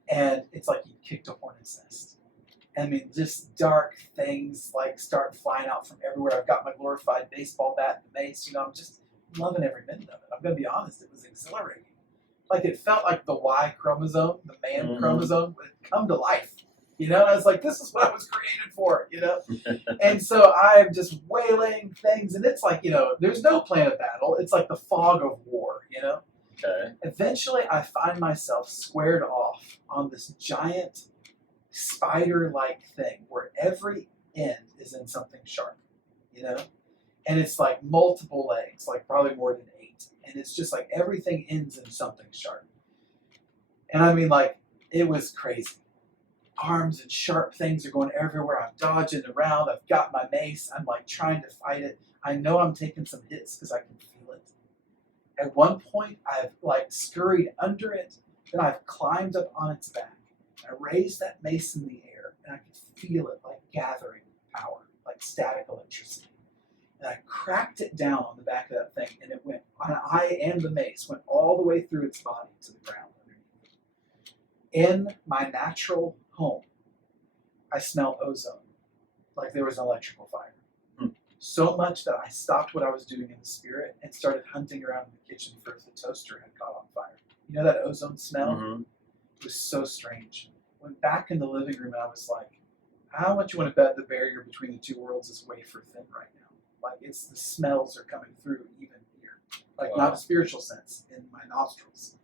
and it's like you kicked a hornet's nest. I mean, just dark things like start flying out from everywhere. I've got my glorified baseball bat, the mace. I'm just loving every minute of it. I'm going to be honest, it was exhilarating. Like it felt like the Y chromosome, the man chromosome, would come to life. And I was like, this is what I was created for. And so I'm just waylaying things, and it's like, there's no plan of battle. It's like the fog of war. Okay. Eventually, I find myself squared off on this giant spider-like thing where every end is in something sharp, and it's like multiple legs, like probably more than 8, and it's just like everything ends in something sharp. And I mean, like, it was crazy. Arms and sharp things are going everywhere. I'm dodging around. I've got my mace. I'm like trying to fight it. I know I'm taking some hits because I can feel it. At one point, I've like scurried under it, then I've climbed up on its back. I raised that mace in the air, and I could feel it like gathering power, like static electricity. And I cracked it down on the back of that thing, and it went, I and the mace went all the way through its body to the ground underneath. In my natural home, I smelled ozone, like there was an electrical fire. So much that I stopped what I was doing in the spirit and started hunting around in the kitchen for if the toaster had caught on fire. That ozone smell? Mm-hmm. It was so strange. Went back in the living room and I was like, how much you want to bet the barrier between the two worlds is wafer thin right now? Like the smells are coming through even here. Like not a spiritual sense, in my nostrils.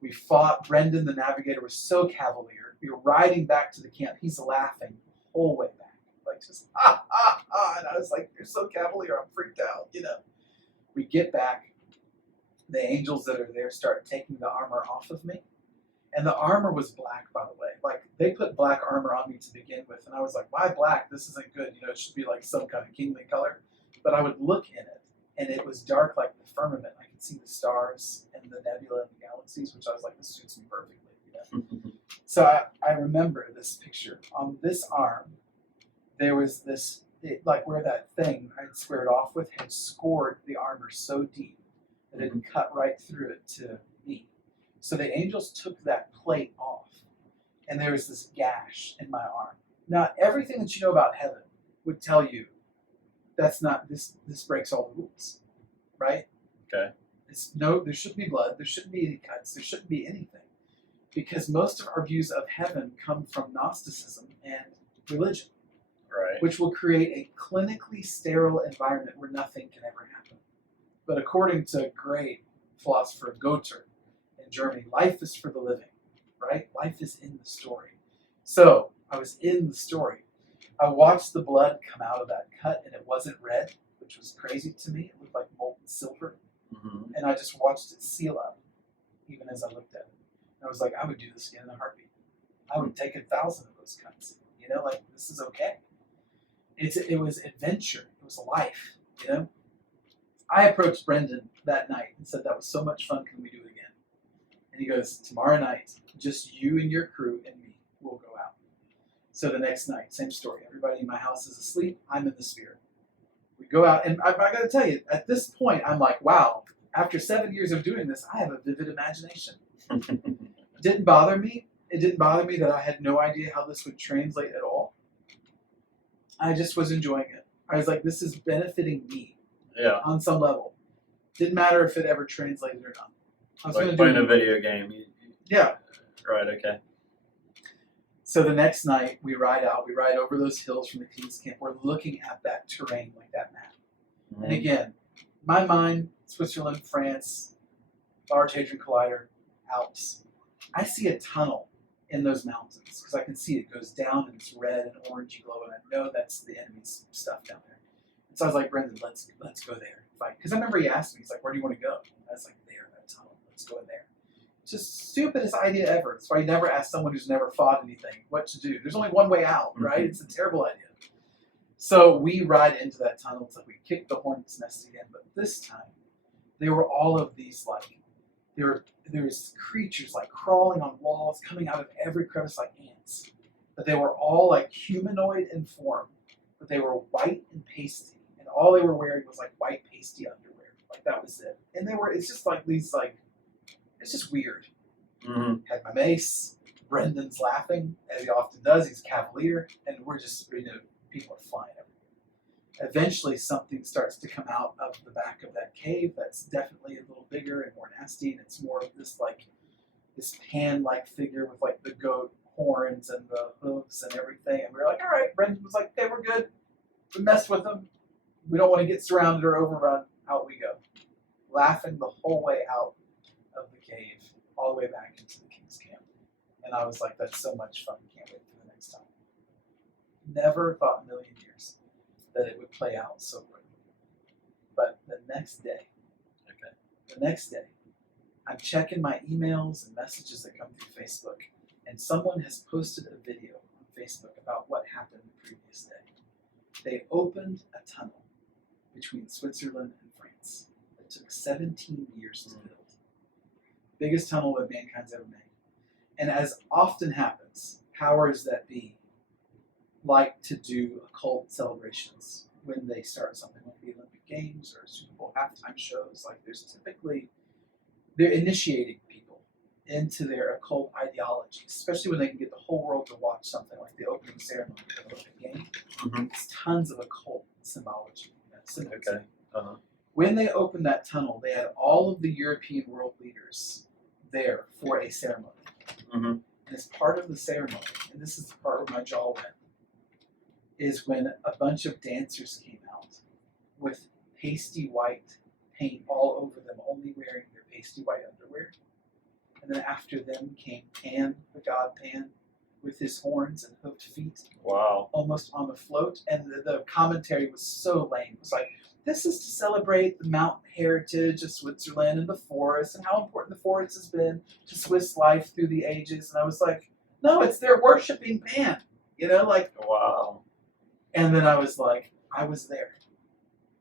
We fought. Brendan the Navigator was so cavalier. We were riding back to the camp. He's laughing the whole way back. Like just, ah, ah, ah. And I was like, you're so cavalier, I'm freaked out, We get back. The angels that are there start taking the armor off of me. And the armor was black, by the way. Like, they put black armor on me to begin with. And I was like, why black? This isn't good. It should be like some kind of kingly color. But I would look in it, and it was dark like the firmament. I could see the stars and the nebula and the galaxies, which I was like, this suits me perfectly. So I remember this picture. On this arm, there was this, like where that thing I'd squared off with had scored the armor so deep that it had cut right through it to me. So the angels took that plate off, and there was this gash in my arm. Now, everything that you know about heaven would tell you that's not, this breaks all the rules, right? Okay. There shouldn't be blood, there shouldn't be any cuts, there shouldn't be anything. Because most of our views of heaven come from Gnosticism and religion, right, which will create a clinically sterile environment where nothing can ever happen. But according to great philosopher Goethe, in Germany, life is for the living, right? Life is in the story. So I was in the story. I watched the blood come out of that cut, and it wasn't red, which was crazy to me. It looked like molten silver. Mm-hmm. And I just watched it seal up, even as I looked at it. And I was like, I would do this again in a heartbeat. I would take 1,000 of those cuts. Like, this is okay. It was adventure. It was life, I approached Brendan that night and said, that was so much fun. Can we do it again? And he goes, tomorrow night, just you and your crew and me will go out. So the next night, same story. Everybody in my house is asleep. I'm in the spirit. We go out, and I got to tell you, at this point, I'm like, wow, after 7 years of doing this, I have a vivid imagination. It didn't bother me. It didn't bother me that I had no idea how this would translate at all. I just was enjoying it. I was like, this is benefiting me. Yeah. On some level. Didn't matter if it ever translated or not. I was like going to playing do a video game. Yeah. Right, okay. So the next night, we ride out. We ride over those hills from the King's Camp. We're looking at that terrain, like that map. Mm-hmm. And again, my mind, Switzerland, France, Large Hadron Collider, Alps. I see a tunnel in those mountains because I can see it goes down and it's red and orangey glow, and I know that's the enemy's stuff down there. And so I was like, Brendan, let's go there. Because I remember he asked me, he's like, where do you want to go? And I was like, there, that tunnel. Let's go in there. Just stupidest idea ever. That's why you never ask someone who's never fought anything what to do. There's only one way out, right? It's a terrible idea. So we ride into that tunnel. It's like we kick the hornet's nest again, but this time there were all of these there's creatures like crawling on walls, coming out of every crevice like ants. But they were all like humanoid in form, but they were white and pasty, and all they were wearing was like white pasty underwear. Like that was it. And it's just like these it's just weird. Mm-hmm. Had my mace. Brendan's laughing, as he often does. He's a cavalier, and we're just, people are flying everywhere. Eventually, something starts to come out of the back of that cave that's definitely a little bigger and more nasty, and it's more of this pan-like figure with like the goat horns and the hooves and everything. And we were like, all right. Brendan was like, okay, we're good. We messed with them. We don't want to get surrounded or overrun. Out we go. Laughing the whole way out of the cave, all the way back into the king's camp. And I was like, that's so much fun. Can't wait for the next time. Never thought in a million years that it would play out so quickly. But the next day, I'm checking my emails and messages that come through Facebook, and someone has posted a video on Facebook about what happened the previous day. They opened a tunnel between Switzerland and France that took 17 years to build. Biggest tunnel that mankind's ever made. And as often happens, powers that be like to do occult celebrations when they start something like the Olympic Games or Super Bowl halftime shows. Like they're initiating people into their occult ideology, especially when they can get the whole world to watch something like the opening ceremony of the Olympic Games. Mm-hmm. It's tons of occult symbology. Okay. Uh-huh. When they opened that tunnel, they had all of the European world leaders there for a ceremony. Mm-hmm. And as part of the ceremony, and this is the part where my jaw went, is when a bunch of dancers came out with pasty white paint all over them, only wearing their pasty white underwear. And then after them came Pan, the god Pan, with his horns and hooked feet. Wow. Almost on a float. And the commentary was so lame. It was like, this is to celebrate the mountain heritage of Switzerland and the forest and how important the forest has been to Swiss life through the ages. And I was like, no, it's they're worshiping Pan. Wow. And then I was like, I was there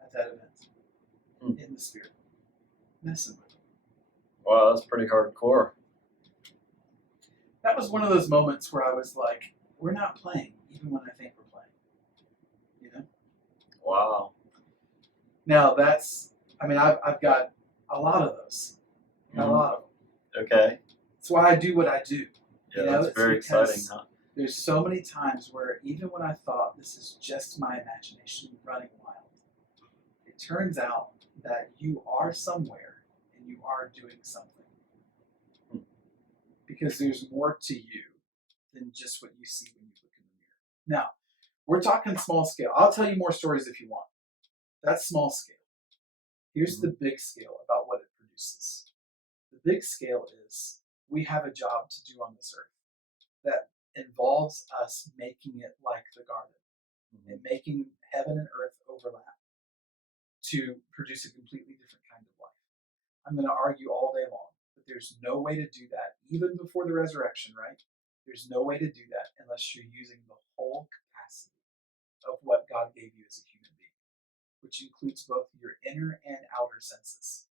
at that event in the spirit, messing with them. Wow, that's pretty hardcore. That was one of those moments where I was like, we're not playing, even when I think we're playing. Wow. Now I've got a lot of those. A lot of them. Okay. That's why I do what I do. Yeah, that's very exciting, huh? There's so many times where even when I thought this is just my imagination running wild, it turns out that you are somewhere and you are doing something. Because there's more to you than just what you see when you look in the mirror. Now, we're talking small scale. I'll tell you more stories if you want. That's small scale. Here's the big scale about what it produces. The big scale is we have a job to do on this earth that involves us making it like the garden and making heaven and earth overlap to produce a completely different kind of life. I'm going to argue all day long, but there's no way to do that, even before the resurrection, right? There's no way to do that unless you're using the whole capacity of what God gave you as a human being, which includes both your inner and outer senses.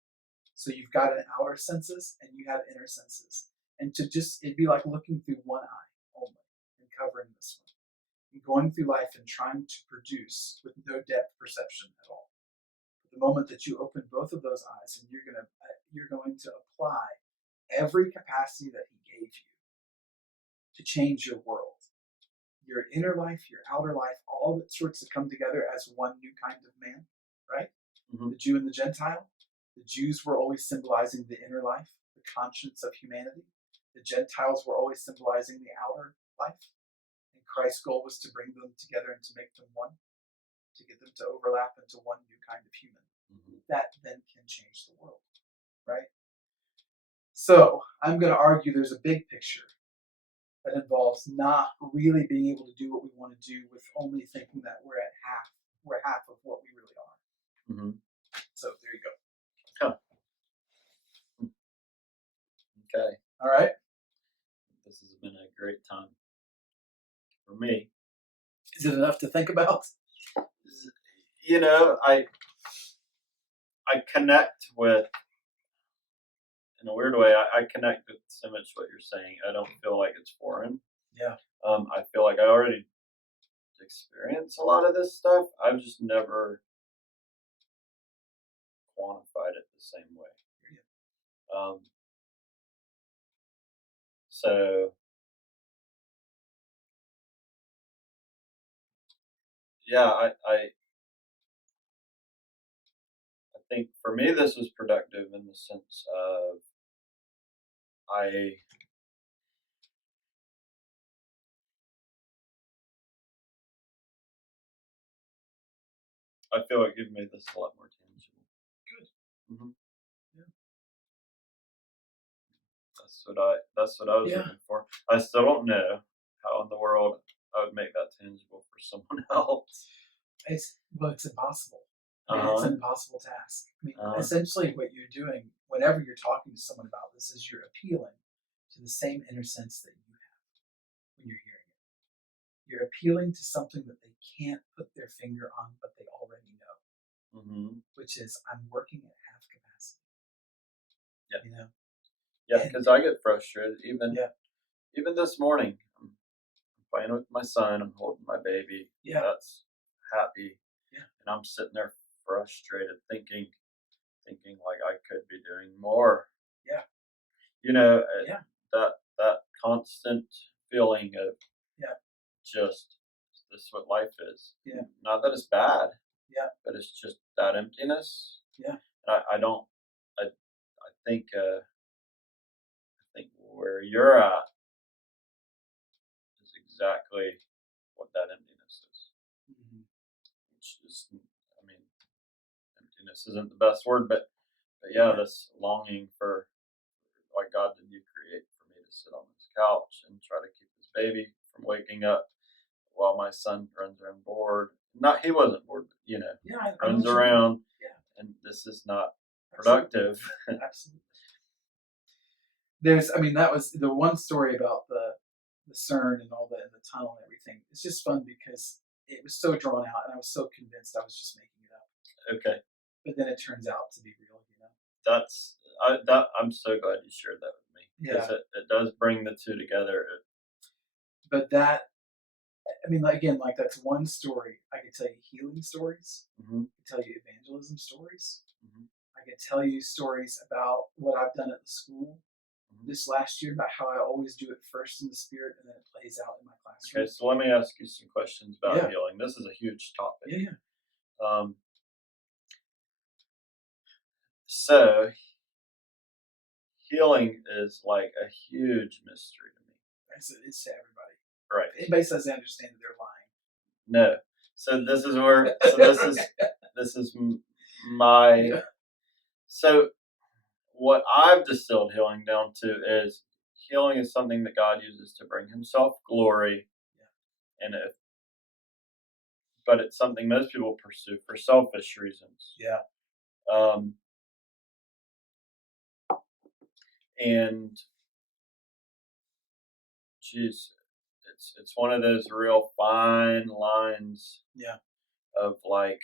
So you've got an outer senses and you have inner senses. And it'd be like looking through one eye only and covering this one. And going through life and trying to produce with no depth perception at all. The moment that you open both of those eyes and you're going to apply every capacity that he gave you to change your world. Your inner life, your outer life, all that sorts to come together as one new kind of man, right? Mm-hmm. The Jew and the Gentile. The Jews were always symbolizing the inner life, the conscience of humanity. The Gentiles were always symbolizing the outer life. And Christ's goal was to bring them together and to make them one, to get them to overlap into one new kind of human. Mm-hmm. That then can change the world, right? So I'm going to argue there's a big picture that involves not really being able to do what we want to do with only thinking that we're half of what we really are. Mm-hmm. So there you go. Huh. Okay. All right. This has been a great time for me. Is it enough to think about? You know, I connect with, in a weird way, I connect with so much what you're saying. I don't feel like it's foreign. Yeah. I feel like I already experienced a lot of this stuff. I've just never quantified it the same way. Um, so yeah, I think for me this was productive in the sense of I I feel it gave me this a lot more tangible. Good. Hmm. Yeah. That's what I was Yeah. looking for. I still don't know how in the world I would make that tangible for someone else. It's impossible. I mean, it's Uh-huh. an impossible task. I mean, Uh, essentially, what you're doing whenever you're talking to someone about this is you're appealing to the same inner sense that you have when you're hearing it. You're appealing to something that they can't put their finger on, but they already know, hmm. which is I'm working at half capacity. Yeah. You know. Yeah, And because I get frustrated. yeah, Even this morning, I'm playing with my son. I'm holding my baby. yeah, That's happy, yeah, and I'm sitting there frustrated, thinking like I could be doing more. yeah, You know, yeah, that constant feeling of yeah, just this is what life is. yeah, Not that it's bad, yeah, but it's just that emptiness. yeah. I don't. I think. I think where you're at is exactly what that emptiness is. Mhm. Which is, I mean, emptiness isn't the best word, but yeah, Yeah, this longing for, like, God, did you create for me to sit on this couch and try to keep this baby from waking up while my son runs around bored? Not he wasn't bored, but yeah. I know runs what you mean. around, Yeah, and this is not absolutely, productive. absolutely. I mean, that was the one story about the CERN and all that and the tunnel and everything. It's just fun because it was so drawn out, and I was so convinced I was just making it up. Okay, But then it turns out to be real, you know. I'm so glad you shared that with me because Yeah, it does bring the two together. but that I mean, like, again, like that's one story. I could tell you healing stories. Hmm. I could tell you evangelism stories. Hmm. I could tell you stories about what I've done at the school Hmm. this last year about how I always do it first in the spirit and then it plays out in my Okay, classroom. so let me ask you some questions about Yeah, healing. This is a huge topic. yeah, yeah. Um, so healing is like a huge mystery to me. It's to everybody. Right. If anybody says they understand it, they're No. So this is where. So lying. this is my. Yeah, So what I've distilled healing down to is healing is something that God uses to bring Himself glory, and but it's something most people pursue for selfish reasons. yeah, Um, and geez, it's one of those real fine lines yeah, of like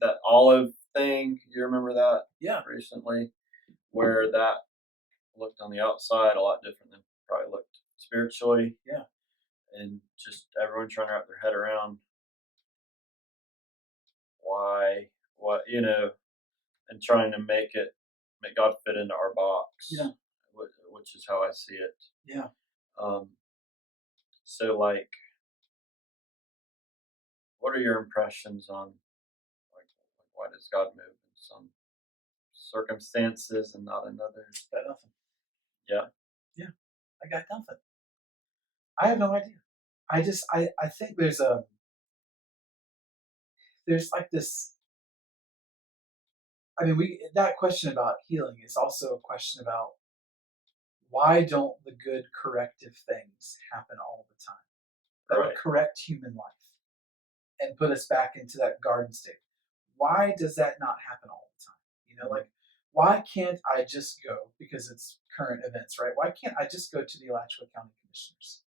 that olive thing. You remember that yeah, recently, where that looked on the outside a lot different than probably looked spiritually, yeah, and just everyone trying to wrap their head around why, what and trying to make God fit into our box, yeah, which is how I see it. yeah. Um, so, like, what are your impressions on like why does God move in some circumstances and not in others? Got nothing. Yeah. Yeah, I got nothing. I have no idea. I think there's like this. I mean, we that question about healing is also a question about why don't the good corrective things happen all the time that would Right. correct human life and put us back into that garden state? Why does that not happen all the time? You know, Mhm. like why can't I just go, because it's current events, right? Why can't I just go to the Alachua County Commissioners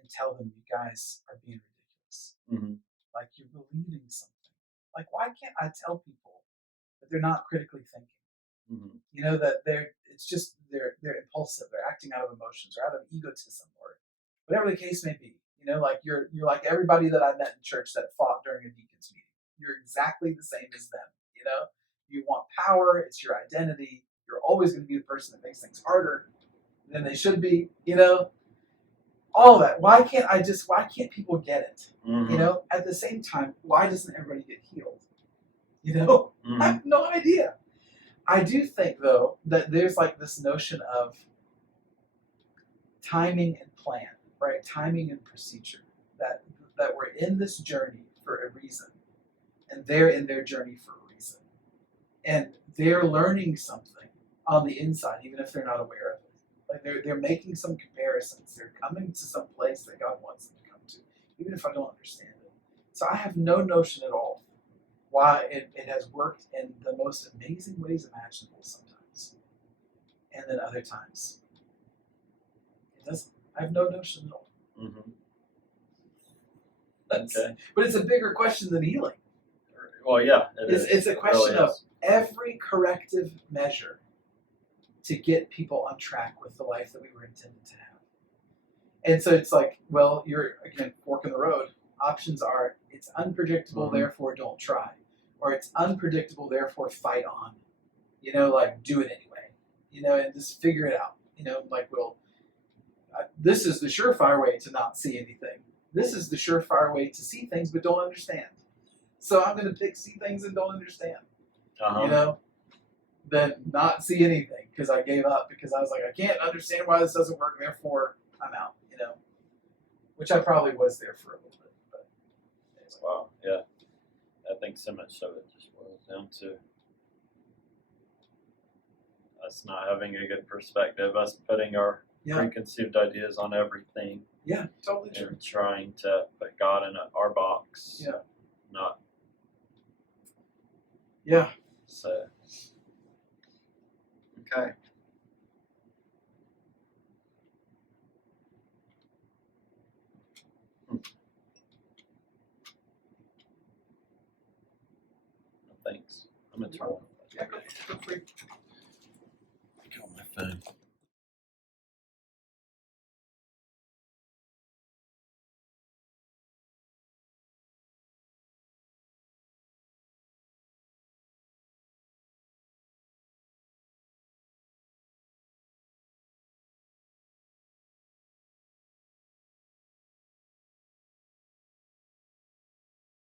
and tell them, you guys are being ridiculous? Mm-hmm. Like, you're believing something. Like, why can't I tell people that they're not critically thinking? Mm-hmm. You know, that they're impulsive, they're acting out of emotions or out of egotism or whatever the case may be. You know, like you're like everybody that I met in church that fought during a deacon's meeting. You're exactly the same as them. You know, you want power, it's your identity. You're always going to be the person that makes things harder than they should be. You know, all of that. Why can't people get it? Mm-hmm. You know, at the same time, why doesn't everybody get healed? You know, Mm-hmm. I have no idea. I do think, though, that there's like this notion of timing and plan, right? Timing and procedure. That we're in this journey for a reason, and they're in their journey for a reason, and they're learning something on the inside, even if they're not aware of it. Like they're making some comparisons. They're coming to some place that God wants them to come to, even if I don't understand it. So I have no notion at all why it has worked in the most amazing ways imaginable sometimes. And then other times, it doesn't. I have no notion at all. Mm-hmm. Okay. But it's a bigger question than healing. Well, yeah, It's a question really of is. every corrective measure to get people on track with the life that we were intended to have. And so it's like, well, you're, again, fork in the road. Options are, it's unpredictable, Mm-hmm. therefore don't try. Or it's unpredictable, therefore fight on. You know, like do it anyway. You know, and just figure it out. You know, like, this is the surefire way to not see anything. This is the surefire way to see things but don't understand. So I'm going to pick see things and don't understand. Uh-huh. You know, than not see anything because I gave up because I was like, I can't understand why this doesn't work, therefore I'm out. You know, which I probably was there for a little bit. But anyway. Wow, yeah. I think so much of it just boils down to us not having a good perspective, us putting our preconceived ideas on everything. Yeah, totally true. And trying to put God in our box. Yeah. Not. Yeah. So. Okay. Thanks. I'm gonna turn off. Yeah, go. Feel free. Get on my phone.